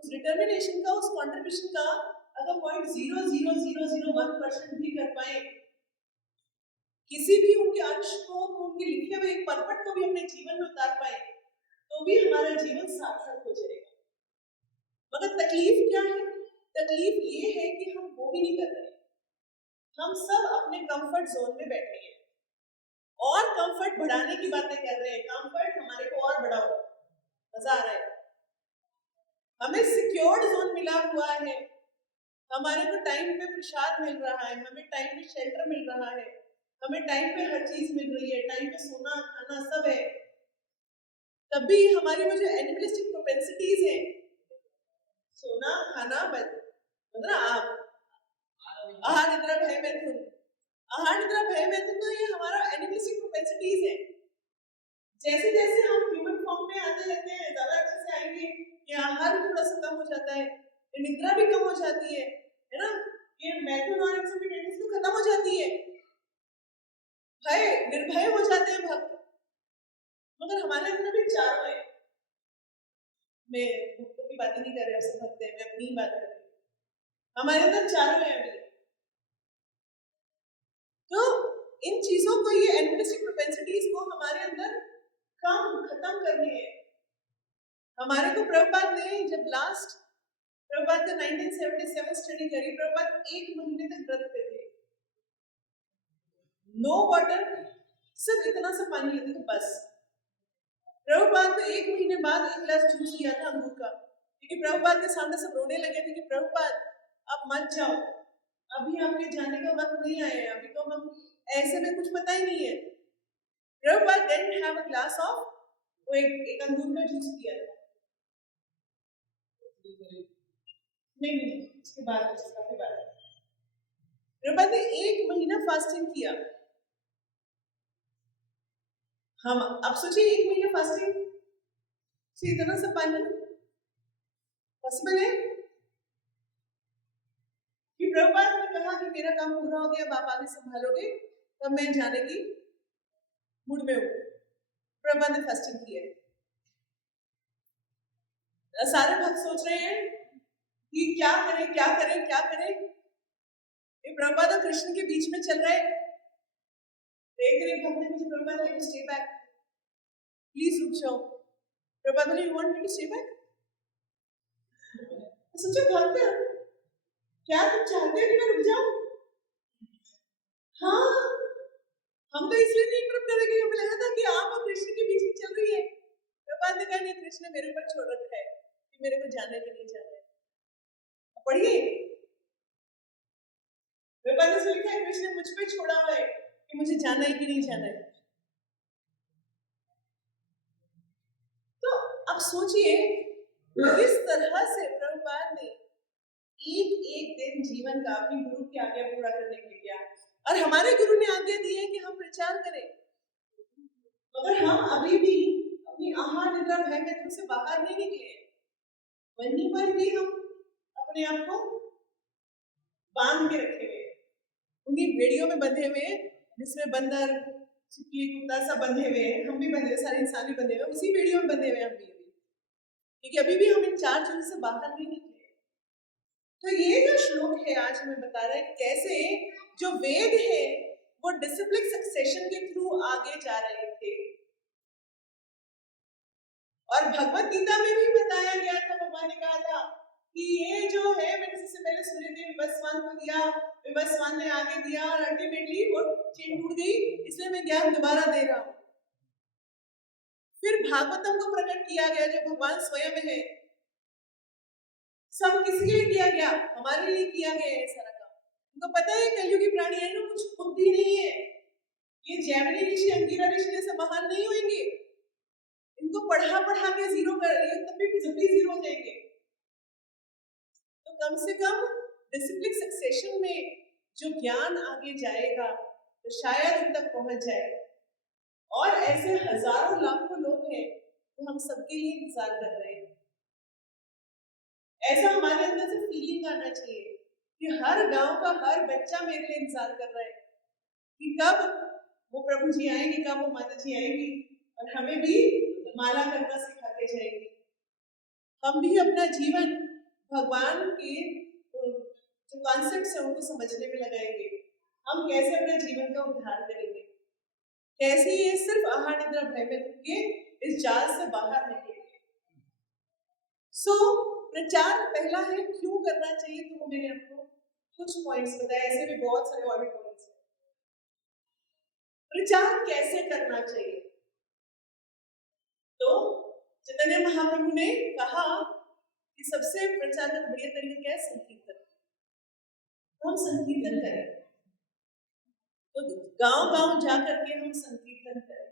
उस डिटर्मिनेशन का, उस कंट्रीब्यूशन का अगर 0.0001% भी कर पाए, किसी भी उनके अंश को, उनके लिखे हुए एक परपट को भी अपने जीवन में उतार पाए, तो भी हमारा जीवन सार्थक हो जाएगा। मगर तकलीफ क्या है? तकलीफ ये है कि हम वो भी नहीं कर रहे। हम सब अपने कंफर्ट जोन में बैठे हैं और कंफर्ट बढ़ाने की बातें कर रहे हैं। कंफर्ट हमारे को और बढ़ाओ, मजा आ रहा है। हमें सिक्योर्ड जोन मिला हुआ है, हमारे को टाइम पे प्रसाद मिल रहा है, हमें टाइम पे शेल्टर मिल रहा है, हमें टाइम पे हर चीज मिल रही है, टाइम पे सोना खाना सब है। तब भी हमारी वो जो एनिमलिस्टिक प्रोपेंसिटीज है, सोना खाना मतलब आप आहार निद्रा भय मैथुन, आहार निद्रा भय मैथुन, तो ये हमारा एनिमलिस्टिक प्रोपेंसिटीज है। जैसे जैसे हम ह्यूमन फॉर्म में आते रहते हैं, ज्यादा अच्छे से आएंगे, ये आहार भी थोड़ा सा कम हो जाता है, ये निद्रा भी कम हो जाती है ना, ये मैथुन और इन सब की टेंडेंसी तो खत्म हो जाती है, भय निर्भय हो जाते हैं भक्त। मगर हमारे अंदर भी चारों है, मैं बातें नहीं कर रहे हैं, सब भक्त हैं, मैं अपनी ही बात कर रही हूँ। हमारे अंदर चारों हैं अभी। तो इन चीजों को, ये एनिमलिस्टिक प्रोपेंसिटीज को हमारे अंदर खत्म करनी है। हमारे को प्रभुपाद ने जब लास्ट प्रभुपाद का 1977 स्टडी करी, प्रभुपाद 1 महीने तक व्रत पे थे, नो वाटर, सिर्फ इतना सा पानी लेते थे बस। प्रभुपाद को 1 महीने बाद 1 गिलास जूस दिया था अंगूर का, क्योंकि प्रभुपाद के सामने सब रोने लगे थे कि प्रभुपाद आप मत जाओ, अभी आपके जाने का वक्त नहीं आया है, अभी तो हम ऐसे में कुछ पता ही नहीं है। Prabhupada didn't have a glass of, वो एक अंगूर का जूस दिया था। नहीं, उसके बाद काफी बाद प्रभुपाद ने 1 महीना फास्टिंग किया। हम अब सोचिए 1 महीना फास्टिंग से इतना सा पानी पॉसिबल है? कि प्रभुपाद ने कहा कि मेरा काम पूरा हो गया, अब आप आगे संभालोगे, तब मैं जाने की मूड में हूँ। प्रभुपाद ने फास्टिंग किया। सारे भक्त सोच रहे हैं कि क्या करें क्या करें क्या करें। ये प्रभुपाद और कृष्ण के बीच में चल रहे हैं। एक भक्त ने मुझे प्रभुपाद ने स्टे बैक, प्लीज रुक जाओ। प्रभुपाद ने, you want me to stay back? सोचो भक्त, क्या तुम चाहते हो कि मैं रुक जाऊं? हाँ, हम तो इसलिए नहीं ग्रुप कर रहे, हमें लगा था कि आप और कृष्ण के बीच में चल रही है। प्रभुपाद ने कहा नहीं, कृष्ण ने मेरे ऊपर छोड़ रखा है कि मेरे को जाना है कि नहीं जाना है। पढ़िए, प्रभुपाद ने लिखा है कृष्ण ने मुझ पे छोड़ा हुआ है कि मुझे जाना है कि नहीं जाना है। तो अब सोचिए किस तरह से प्रभुपाद ने एक दिन जीवन का अपनी गुरु की आज्ञा पूरा करने के लिए किया। और हमारे गुरु ने आज्ञा दी है कि हम प्रचार करें, मगर हम अभी भी अपनी आहार निद्रा भय में से बाहर नहीं निकले, वहीं पर भी हम अपने आप को बांध के रखे हुए, उन्हीं बेड़ियों में बंधे हुए जिसमें बंदर छिपकली कुत्ता सब बंधे हुए हैं, हम भी बंधे, सारे इंसान भी बंधे हुए, उसी बेड़ियों में बंधे हुए हम भी, क्योंकि अभी भी हम इन 4 चीजों से बाहर नहीं निकले। तो ये जो श्लोक है आज हमें बता रहा है कि कैसे जो वेद है वो डिसिप्लिन सक्सेशन के थ्रू आगे जा रहे थे। और भगवत गीता में भी बताया गया था, भगवान ने कहा था कि ये जो है, मैंने सबसे पहले सूर्यदेव विवस्वान को दिया, विवस्वान ने आगे दिया और अल्टीमेटली वो चेन टूट गई, इसलिए मैं ज्ञान दोबारा दे रहा हूं। फिर भागवतम को प्रकट किया गया जो भगवान स्वयं है। सब किसके लिए किया गया? हमारे लिए किया गया है सारा काम। उनको पता है कलयुगी प्राणी है ना, कुछ बुद्धि नहीं है, ये जैमिनी ऋषि अंगिरा ऋषि जैसे महान नहीं होंगे, इनको पढ़ा के जीरो कर, ये तब भी जीरो हो जाएंगे। तो कम से कम डिसिप्लिन सक्सेशन में जो ज्ञान आगे जाएगा तो शायद उन तक पहुंच जाए। और ऐसे हजारों लाखों लोग हैं तो हम सबके लिए इंतजार कर रहे हैं। ऐसा हमारे अंदर से फीलिंग आना चाहिए कि हर गांव का हर बच्चा मेरे लिए इंतजार कर रहा है कि कब वो प्रभु जी आएंगे, कब वो माता जी आएंगी और हमें भी माला करना सिखाते जाएंगे। हम भी अपना जीवन भगवान के जो कॉन्सेप्ट्स है उनको समझने में लगाएंगे। हम कैसे अपने जीवन का उद्धार करेंगे, कैसे ये सिर्फ आहार निद्रा भय में के इस जाल से बाहर निकलेंगे। प्रचार पहला है क्यों करना चाहिए, तो मैंने आपको कुछ पॉइंट्स बताए, ऐसे भी बहुत सारे और पॉइंट्स हैं। प्रचार कैसे करना चाहिए, तो चैतन्य महाप्रभु ने कहा कि सबसे प्रचार का बढ़िया तरीका क्या है? संकीर्तन। तो हम संकीर्तन करें, तो गांव जाकर के हम संकीर्तन करें।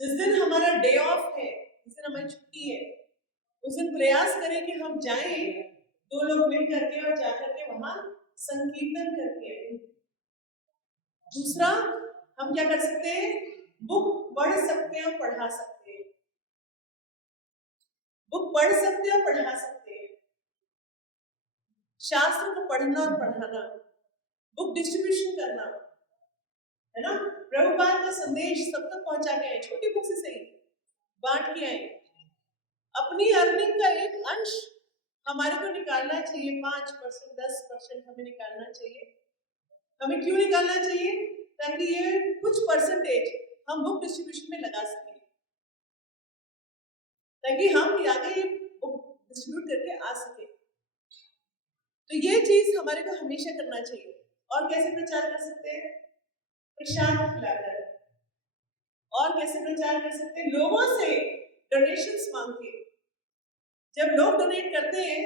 जिस दिन हमारा डे ऑफ है, जिस दिन हमारी छुट्टी है, उस दिन प्रयास करें कि हम जाएं 2 लोग मिल करके और जाकर के वहां संकीर्तन करके आए। दूसरा, हम क्या कर सकते हैं? बुक पढ़ सकते हैं, पढ़ा सकते हैं। बुक पढ़ सकते हैं, पढ़ा सकते हैं। शास्त्र को पढ़ना और पढ़ाना, बुक डिस्ट्रीब्यूशन करना, है ना। प्रभुपाद का संदेश सब तक पहुंचा के आए, छोटी बुक से सही बांट के आए। अपनी अर्निंग का एक अंश हमारे को निकालना चाहिए, 5%, 10% हमें निकालना चाहिए। हमें क्यों निकालना चाहिए? ताकि ये कुछ परसेंटेज हम बुक डिस्ट्रीब्यूशन में लगा सकें, ताकि हम आगे बुक डिस्ट्रीब्यूट करके आ सके। तो ये चीज हमारे को हमेशा करना चाहिए। और कैसे प्रचार कर सकते हैं? प्रसाद खिलाकर। और कैसे प्रचार कर सकते हैं? लोगों से डोनेशंस मांग के। जब लोग डोनेट करते हैं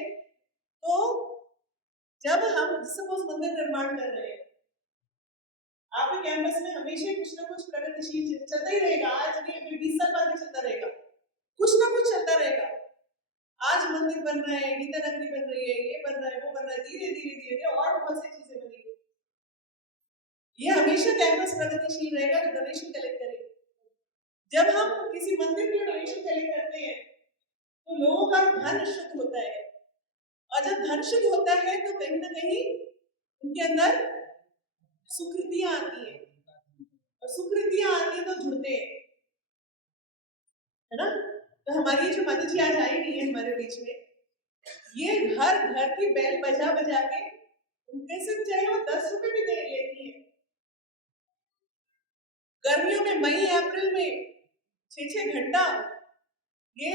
तो जब हम सपोज मंदिर निर्माण कर रहे हैं, आपके कैंपस में हमेशा कुछ ना कुछ प्रगतिशील चलता ही रहेगा। आज नहीं, अगले 20 साल बाद भी चलता रहेगा, कुछ ना कुछ चलता रहेगा। आज मंदिर बन रहा है, गीता नगरी बन रही है, ये बन रहा है, वो बन रहा है, धीरे धीरे धीरे और बहुत सी चीजें बनेगी। ये हमेशा कैंपस प्रगतिशील रहेगा तो डोनेशन कलेक्ट करेगा। जब हम किसी मंदिर के लिए डोनेशन कलेक्ट करते हैं तो लोगों का धन शुद्ध होता है, और जब धन शुद्ध होता है तो कहीं ना कहीं उनके अंदर सुकृतियां आती है, और सुकृतियां आती है तो जुड़ते हैं, है ना। तो हमारी जो माता जी आज आई हुई है हमारे बीच में, ये घर घर की बेल बजा बजा के उनके से चाहे वो 10 रुपए भी दे लेती है। गर्मियों में मई अप्रैल में 6-6 घंटा ये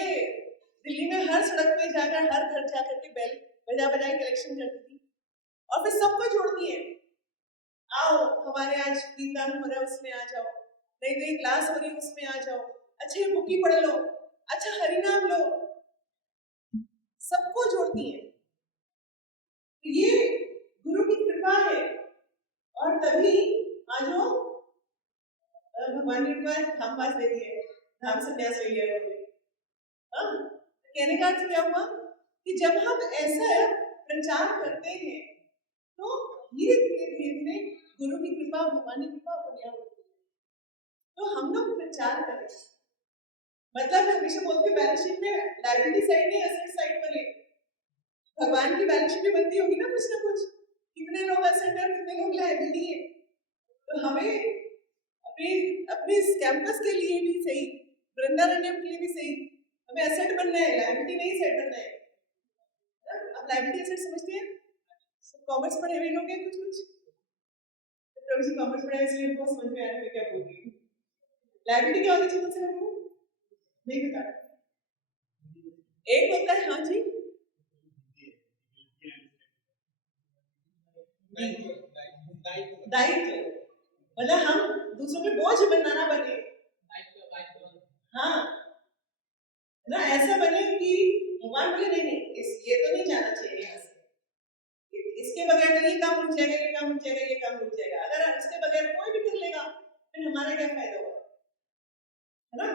दिल्ली में हर सड़क पे जाकर, हर घर जाकर के बेल बजा बजा के कलेक्शन करती थी, और फिर सबको जोड़ती है। आओ, हमारे आज दीनदान हो रहा है, उसमें आ जाओ। नई नई क्लास हो रही है, उसमें आ जाओ। अच्छा, ये बुकी पढ़ लो, अच्छा हरिनाम लो, सबको जोड़ती है। तो ये गुरु की कृपा है, और तभी आज वो भगवान ने उनको धाम पास दे दिए, धाम संन्यास ले लिया उन्होंने। कहने का अर्थ क्या हुआ कि जब हम ऐसा प्रचार करते हैं तो धीरे धीरे धीरे धीरे गुरु की कृपा, भगवान की कृपा अपने आप होती है। तो हम लोग प्रचार करें, मतलब हमेशा बोलते बैलेंस शीट में लायबिलिटी साइड नहीं, एसेट साइड बने। भगवान की बैलेंस शीट में बनती होगी ना कुछ, कितने लोग एसेट है, कितने लोग लायबिलिटी है। तो हमें अपने अपने इस कैंपस के लिए भी सही, वृंदारण्यम के लिए भी सही, हमें एसेट बनना है, लायबिलिटी नहीं सेट बनना है। आप लायबिलिटी एसेट समझते हैं? कॉमर्स पढ़े हुए लोग हैं कुछ प्रभु जी कॉमर्स पढ़ा है, इसलिए उनको समझ में आ रहा है क्या बोल रही हूँ। लायबिलिटी क्या होती है मुझसे हमको नहीं पता। एक होता है, हाँ जी, दायित्व, मतलब हम दूसरों पे बोझ बनाना बने। हाँ ना, ऐसा बने कि भगवान बोले नहीं नहीं, ये तो नहीं जाना चाहिए यहाँ से, इसके बगैर तो ये काम रुक जाएगा, ये काम रुक जाएगा, ये काम रुक जाएगा। अगर इसके बगैर कोई भी कर लेगा फिर हमारा क्या फायदा होगा, है ना।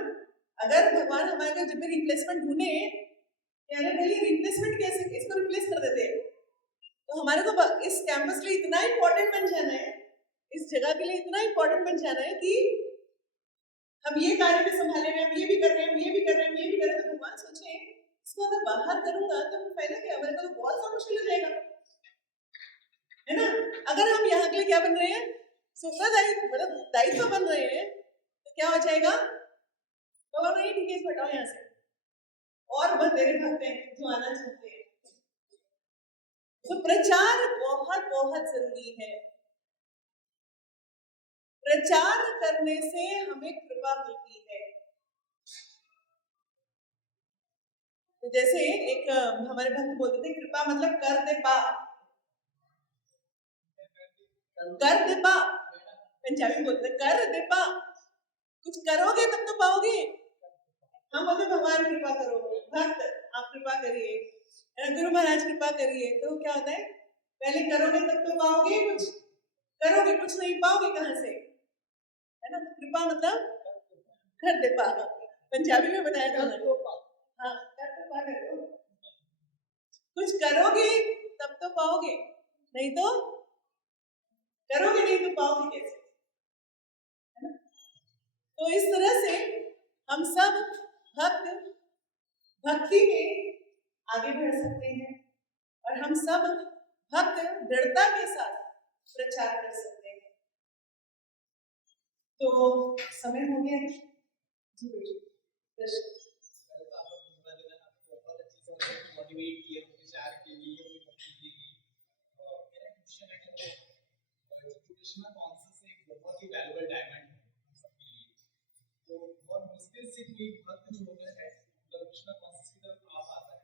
अगर भगवान हमारे को जब भी रिप्लेसमेंट ढूंढे, अरे भाई रिप्लेसमेंट कैसे, इसको रिप्लेस कर देते हैं, तो हमारे को इस कैंपस के लिए इतना इंपॉर्टेंट बन जाना है, इस जगह के लिए इतना इंपॉर्टेंट बन जाना है कि हम ये कार्य भी संभाले हुए, हम ये भी कर रहे हैं, हम ये भी कर रहे हैं, हम ये भी कर रहे हैं। तो भगवान सोचे इसको अगर बाहर करूंगा तो पहले क्या, मेरे को तो बहुत सा मुश्किल हो जाएगा, है ना। अगर हम यहाँ के लिए क्या बन रहे हैं, सूत्रदायित्व, मतलब दायित्व बन रहे हैं, तो क्या हो जाएगा, तो नहीं ठीक है, हटाओ यहाँ से, और बस मेरे भक्त हैं जो आना चाहते हैं। तो प्रचार बहुत बहुत जरूरी है। प्रचार करने से हमें कृपा मिलती है। तो जैसे एक हमारे भक्त बोलते थे, कृपा मतलब कर दे पा, कर दे पा, पंजाबी बोलते कर दे पा, कुछ करोगे तब तो पाओगे। हम बोलते भगवान कृपा करो, भक्त आप कृपा करिए, गुरु महाराज कृपा करिए, तो क्या होता है, पहले करोगे तब तो पाओगे, कुछ करोगे कुछ नहीं पाओगे कहाँ से, है ना। कृपा मतलब कर दे पा, पंजाबी में बताया था, हाँ कर दे पा करो, कुछ करोगे तब तो पाओगे, नहीं तो करोगे नहीं तो पाओगे कैसे, है ना। तो इस तरह से हम सब भक्त भक्ति में आगे बढ़ सकते हैं, और हम सब भक्त दृढ़ता के साथ प्रचार कर सकते हैं। तो समय हो गया जी, प्रश्न मोटिवेट किए विचार के लिए भक्ति के लिए। मेरा क्वेश्चन है कि कृष्णा कॉन्शियस एक बहुत ही वैल्यूएबल डायमंड है हम सबके लिए। तो बहुत मुश्किल से कोई भक्त जो होता है तो कृष्णा कॉन्शियस की तरफ आ पाता है,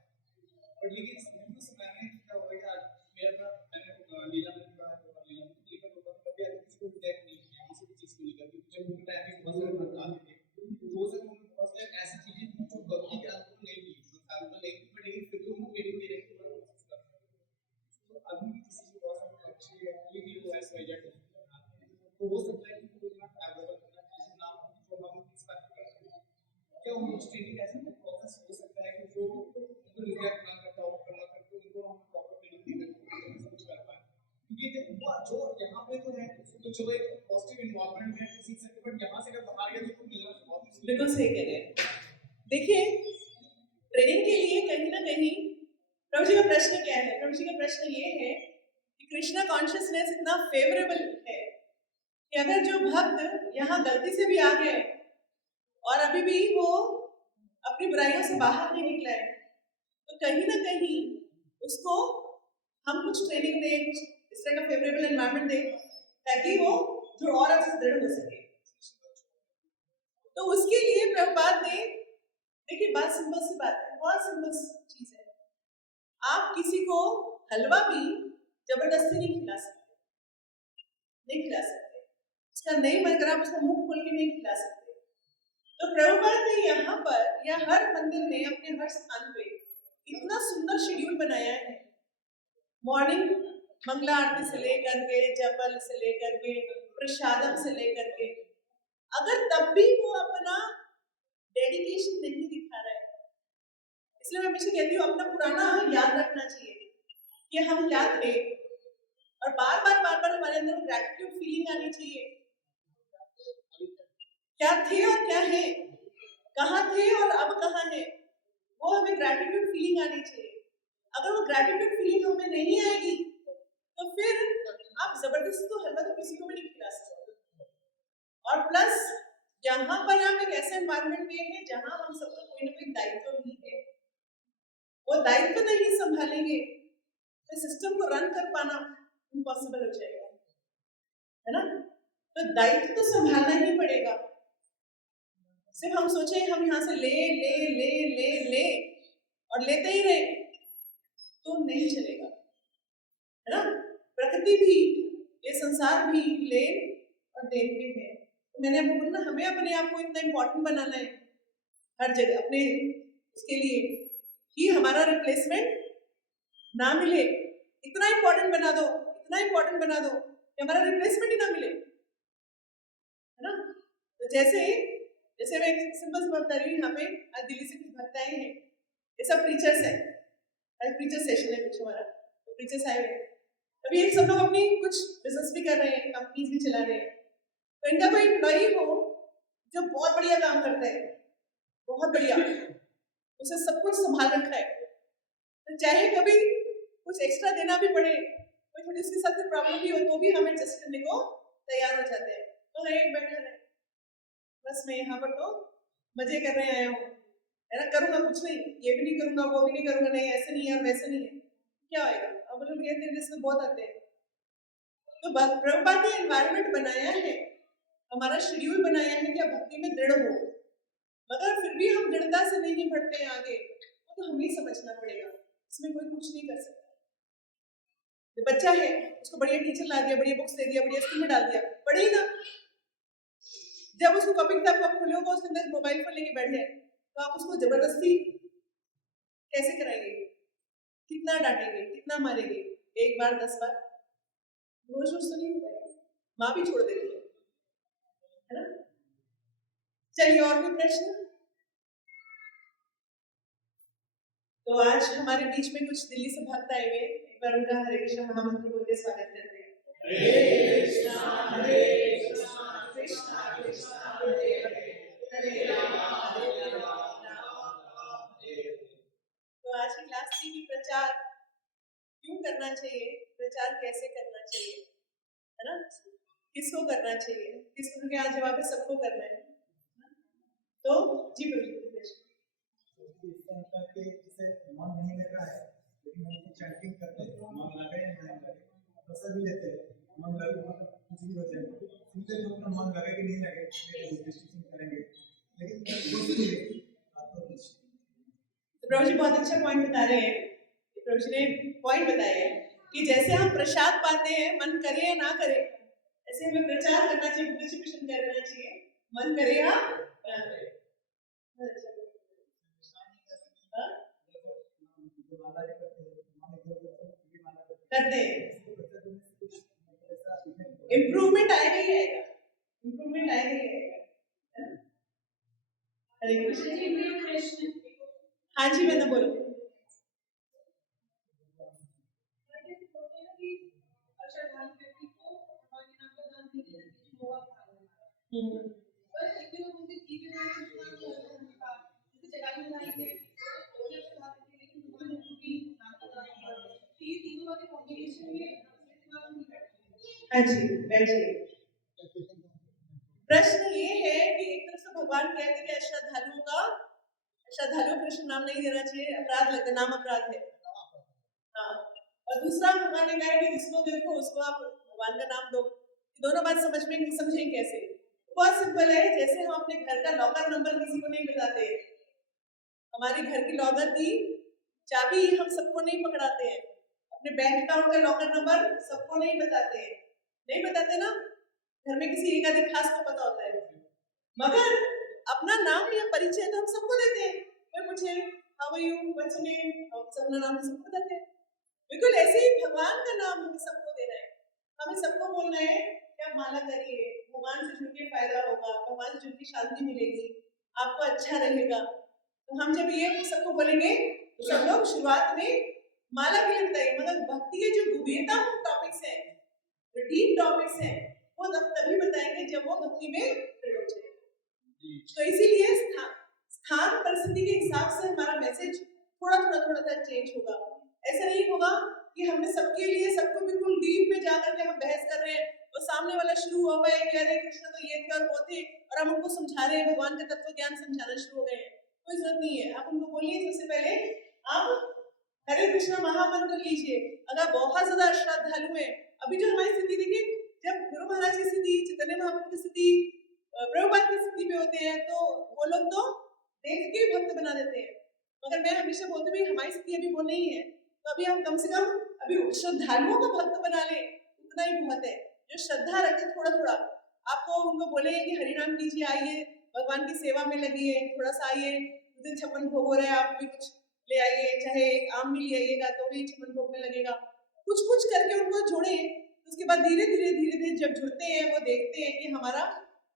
बट लेकिन समझ समय में क्या होगा कि आज मेरा मैंने लीला में पढ़ा है, लीला में लेकर तो कभी आगे किसी को रिजेक्ट नहीं किया किसी भी चीज़ को लेकर, क्योंकि जब उनके टाइम में बहुत सारे भक्त आते थे तो वो सब उन्होंने बहुत सारी ऐसी चीज़ें थी जो भक्ति के अनुकूल नहीं थी, अनुकूल नहीं थी, बट लेकिन फिर भी उनको ट्रेनिंग दे रहे थे और कोशिश कर रहे थे। तो अभी भी किसी को बहुत सारे अच्छे या कोई भी वो ऐसा रिजेक्ट तो हो सकता है कि कोई ना अवेलेबल करना जैसे नाम जो हम एक्सपेक्ट करते हैं, क्या वो ट्रेनिंग ऐसा प्रोसेस हो सकता है कि जो उनको रिजेक्ट ना करता हो करना करते उनको हम प्रॉपर ट्रेनिंग दे करके समझ कर पाए, क्योंकि देखो जो यहाँ पे तो है तो चलो एक पॉजिटिव एनवायरनमेंट में सीख सकते, बट यहाँ से अगर बाहर गए तो मिलना बहुत मुश्किल। बिल्कुल सही कह रहे हैं। देखिए ट्रेनिंग के लिए कहीं ना कहीं प्रभु जी का प्रश्न क्या है? प्रभु जी का प्रश्न ये है कि कृष्णा कॉन्शियसनेस इतना फेवरेबल है कि अगर जो भक्त यहाँ गलती से भी आ गए और अभी भी वो अपनी बुराइयों से बाहर नहीं निकला है, तो कहीं ना कहीं उसको हम कुछ ट्रेनिंग दें, कुछ इस तरह का फेवरेबल एनवायरनमेंट दें ताकि वो जो और अच्छे से दृढ़ हो सके। तो उसके लिए प्रभुपाद ने, देखिए बात सिंपल सी बात है, बहुत सिंपल चीज है। आप किसी को हलवा भी जबरदस्ती नहीं खिला सकते, नहीं खिला सकते, उसका नहीं मन कर आप उसको मुंह खोल के नहीं खिला सकते। तो प्रभुपाद ने यहाँ पर या हर मंदिर में अपने हर स्थान पे इतना सुंदर शेड्यूल बनाया है, मॉर्निंग मंगला आरती से लेकर के, जपल से लेकर के, प्रसादम से लेकर के, अगर तब भी वो अपना डेडिकेशन नहीं दिखा रहा है, इसलिए मैं हमेशा कहती हूँ अपना पुराना याद रखना चाहिए कि हम क्या थे, और बार बार हमारे अंदर ग्रैटिट्यूड फीलिंग आनी चाहिए, क्या थे और क्या है, कहाँ थे और अब कहाँ है, वो हमें ग्रैटिट्यूड फीलिंग आनी चाहिए। अगर वो ग्रैटिट्यूड फीलिंग हमें नहीं आएगी तो फिर आप जबरदस्ती तो हलवा तो किसी को भी नहीं खिला सकते। और प्लस यहाँ पर आप एक ऐसे एनवायरनमेंट में है जहाँ हम सबको कोई ना कोई दायित्व भी है, वो दायित्व नहीं संभालेंगे तो सिस्टम को रन कर पाना इम्पॉसिबल हो जाएगा, है ना। तो दायित्व तो संभालना ही पड़ेगा। सिर्फ हम सोचे हम यहाँ से ले ले ले ले ले और लेते ही रहे तो नहीं चलेगा, है ना। प्रकृति भी, ये संसार भी लेन और देन भी है। तो मैंने आपको बोला हमें अपने आप को इतना इम्पोर्टेंट बनाना है हर जगह, अपने उसके लिए कि हमारा रिप्लेसमेंट ना मिले, इतना इम्पोर्टेंट बना दो, इतना इम्पोर्टेंट बना दो कि हमारा रिप्लेसमेंट ही ना मिले, है ना। तो जैसे मैं एक सिंपल सी बात बता रही हूँ, यहाँ पे आज दिल्ली से कुछ भक्त आए हैं, ये सब प्रीचर्स हैं, आज प्रीचर सेशन है कुछ हमारा, तो प्रीचर्स आए हुए हैं। अभी एक सब लोग अपनी कुछ बिजनेस भी कर रहे हैं, कंपनीज भी चला रहे हैं, तो इनका कोई एम्प्लॉई हो जो बहुत बढ़िया काम करता है, बहुत बढ़िया, उसे सब कुछ संभाल रखा है, तो चाहे कभी कुछ एक्स्ट्रा देना भी पड़े, कोई थोड़ी उसके साथ प्रॉब्लम भी हो तो भी हम एडजस्ट करने को तैयार हो जाते हैं। तो एक बैठा है, बस मैं यहाँ पर तो मजे करने आया हूँ, है ना, करूँगा कुछ नहीं, ये भी नहीं करूँगा, वो भी नहीं करूँगा, नहीं ऐसे नहीं है वैसे नहीं है, क्या होएगा। अब लोग ये तेरे से बहुत आते हैं। तो प्रभुपाद ने एनवायरनमेंट बनाया है, हमारा शेड्यूल बनाया है कि आप भक्ति में दृढ़ हो, मगर फिर भी हम दृढ़ता से नहीं बढ़ते हैं आगे, तो हमें समझना पड़ेगा, इसमें कोई कुछ नहीं कर सकता। जो बच्चा है उसको बढ़िया टीचर ला दिया, बढ़िया बुक्स दे दिया, बढ़िया स्कूल में डाल दिया, पढ़े ही ना। जब उसको कॉपी किताब आप खोले होगा उसके अंदर मोबाइल फोन लेके बैठ जाए तो आप उसको जबरदस्ती कैसे कराएंगे, कितना डांटेंगे, कितना मारेंगे, एक बार 10 बार, रोज रोज तो नहीं होगा, माँ भी छोड़ देती है ना। चलिए और कोई प्रश्न। तो आज हमारे बीच में कुछ दिल्ली से भक्त आए हुए, एक बार उनका हरे कृष्ण महामंत्र बोल के स्वागत करते हैं। हरे कृष्णा कृष्णा कृष्णा हरे हरे राम हरे राम राम राम हरे। तो आज की क्लास थी कि प्रचार क्यों करना चाहिए, प्रचार कैसे करना चाहिए, है ना, किसको करना चाहिए, किसको, क्या जवाब है सबको करना है। तो जी बिल्कुल से मन नहीं लग रहा है लेकिन हम तो चैंटिंग करते हैं, मन लगे या नहीं लगे, प्रसाद भी लेते हैं, मन लगे कुछ भी हो जाए, सुनते तो अपना मन लगे कि नहीं लगे डिस्कशन करेंगे, लेकिन कुछ नहीं आपको कुछ। प्रभु जी बहुत अच्छा पॉइंट बता रहे हैं। प्रभु जी ने पॉइंट बताया है कि जैसे हम प्रसाद पाते हैं, मन करे या ना करे, ऐसे हमें प्रचार करना चाहिए, पार्टिसिपेशन करना चाहिए, मन करे या ना करे। करते हैं, इम्प्रूवमेंट आएगा ही आएगा, इम्प्रूवमेंट आएगा ही आएगा। हरे कृष्ण। हाँ जी, मैं बोलो। हाँ जी, बैठिए। प्रश्न ये है कि एक तरफ से भगवान कहते हैं कि श्रद्धालुओं कृष्ण नाम नहीं देना चाहिए, अपराध लगता, नाम अपराध है। हाँ, और दूसरा भगवान ने कहा है कि जिसको देखो उसको आप भगवान का नाम दो। दोनों बात समझ में नहीं, समझें कैसे? बहुत सिंपल है, जैसे हम अपने घर का लॉकर नंबर किसी को नहीं बताते, हमारे घर की लॉकर की चाबी हम सबको नहीं पकड़ाते हैं, अपने बैंक अकाउंट का लॉकर नंबर सबको नहीं बताते हैं, नहीं बताते ना, घर में किसी एक आधे खास को पता होता है, मगर अपना नाम या परिचय तो हम सबको देते हैं। मैं पूछे how are you, what's your name, हम सबका नाम सबको बताते हैं। बिल्कुल ऐसे ही भगवान का नाम हमें सबको देना है, हमें सबको बोलना है कि आप माला करिए, भगवान से जुड़ के फायदा होगा, भगवान से जुड़ के शांति मिलेगी, आपको अच्छा रहेगा। तो हम जब ये सबको बोलेंगे तो सब लोग शुरुआत में माला के लिए बताइए, मगर भक्ति के जो गंभीरतम टॉपिक्स हैं, जो डीप टॉपिक्स हैं, वो तभी बताएंगे जब वो भक्ति में दृढ़ हो जाए। तो इसीलिए स्थान परिस्थिति के हिसाब से हमारा मैसेज थोड़ा सा चेंज होगा। ऐसा नहीं होगा कि हमने सबके लिए सबको बिल्कुल डीप में जाकर के हम बहस कर रहे हैं और सामने वाला शुरू हो गए कि अरे कृष्ण तो ये थे और वो थे, और हम उनको समझा रहे हैं, भगवान का तत्व ज्ञान समझाना शुरू हो गए हैं। कोई जरूरत नहीं है, आप उनको बोलिए सबसे पहले आप हरे कृष्ण महामंत्र लीजिए। अगर बहुत ज्यादा श्रद्धालु है, अभी जो हमारी स्थिति देखिए, जब गुरु महाराज की स्थिति, चैतन्य महाप्रभु की स्थिति, प्रभुपाद की स्थिति में होते हैं तो वो लोग तो देख के भक्त बना देते हैं, मगर मैं हमेशा बोलती हूँ हमारी स्थिति अभी वो नहीं है, तो अभी हम कम से कम अभी श्रद्धालुओं का भक्त बना ले, उतना ही बहुत है। जो श्रद्धा रखते थोड़ा थोड़ा, आपको उनको बोलेंगे कि हरिनाम कीजिए, आइए भगवान की सेवा में लगिए, थोड़ा सा आइए, उस दिन 56 भोग हो रहा है, आप भी कुछ ले आइए, चाहे एक आम भी ले आइएगा तो भी 56 भोग में लगेगा, कुछ कुछ करके उनको जोड़े। उसके बाद धीरे धीरे जब जुड़ते हैं, वो देखते हैं कि हमारा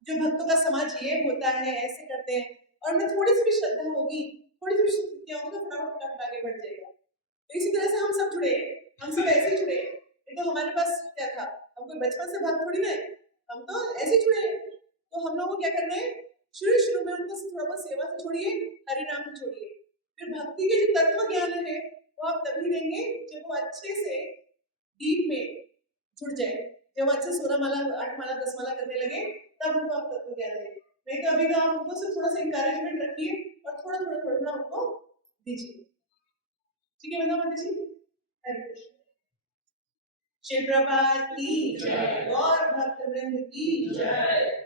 जो भक्तों का समाज ये होता है, ऐसे करते हैं, और उनमें थोड़ी सी भी श्रद्धा होगी, थोड़ी सी भी श्रद्धा होगी तो फटाफट आगे बढ़ जाएगा। तो इसी तरह से हम सब जुड़े, हम सब ऐसे जुड़े। नहीं तो हमारे पास क्या था, हम कोई बचपन से भक्त थोड़ी ना, हम तो ऐसे जुड़े। तो हम लोगों को क्या करना है, शुरू में उनको थोड़ा बहुत सेवा से छोड़िए, हरि नाम से छोड़िए, फिर भक्ति के जो तत्व ज्ञान है वो आप तभी देंगे जब वो अच्छे से डीप में जुड़ जाए, जब अच्छे 16 माला 8 माला 10 माला करने लगे, तब उनको आप तत्व ज्ञान दें। नहीं तो अभी तो आप उनको सिर्फ थोड़ा सा इंकरेजमेंट रखिए और थोड़ा उनको दीजिए। ठीक है मतलब माता जी? हरे कृष्ण। श्री प्रभुपाद की जय, गौर भक्त वृंद की जय।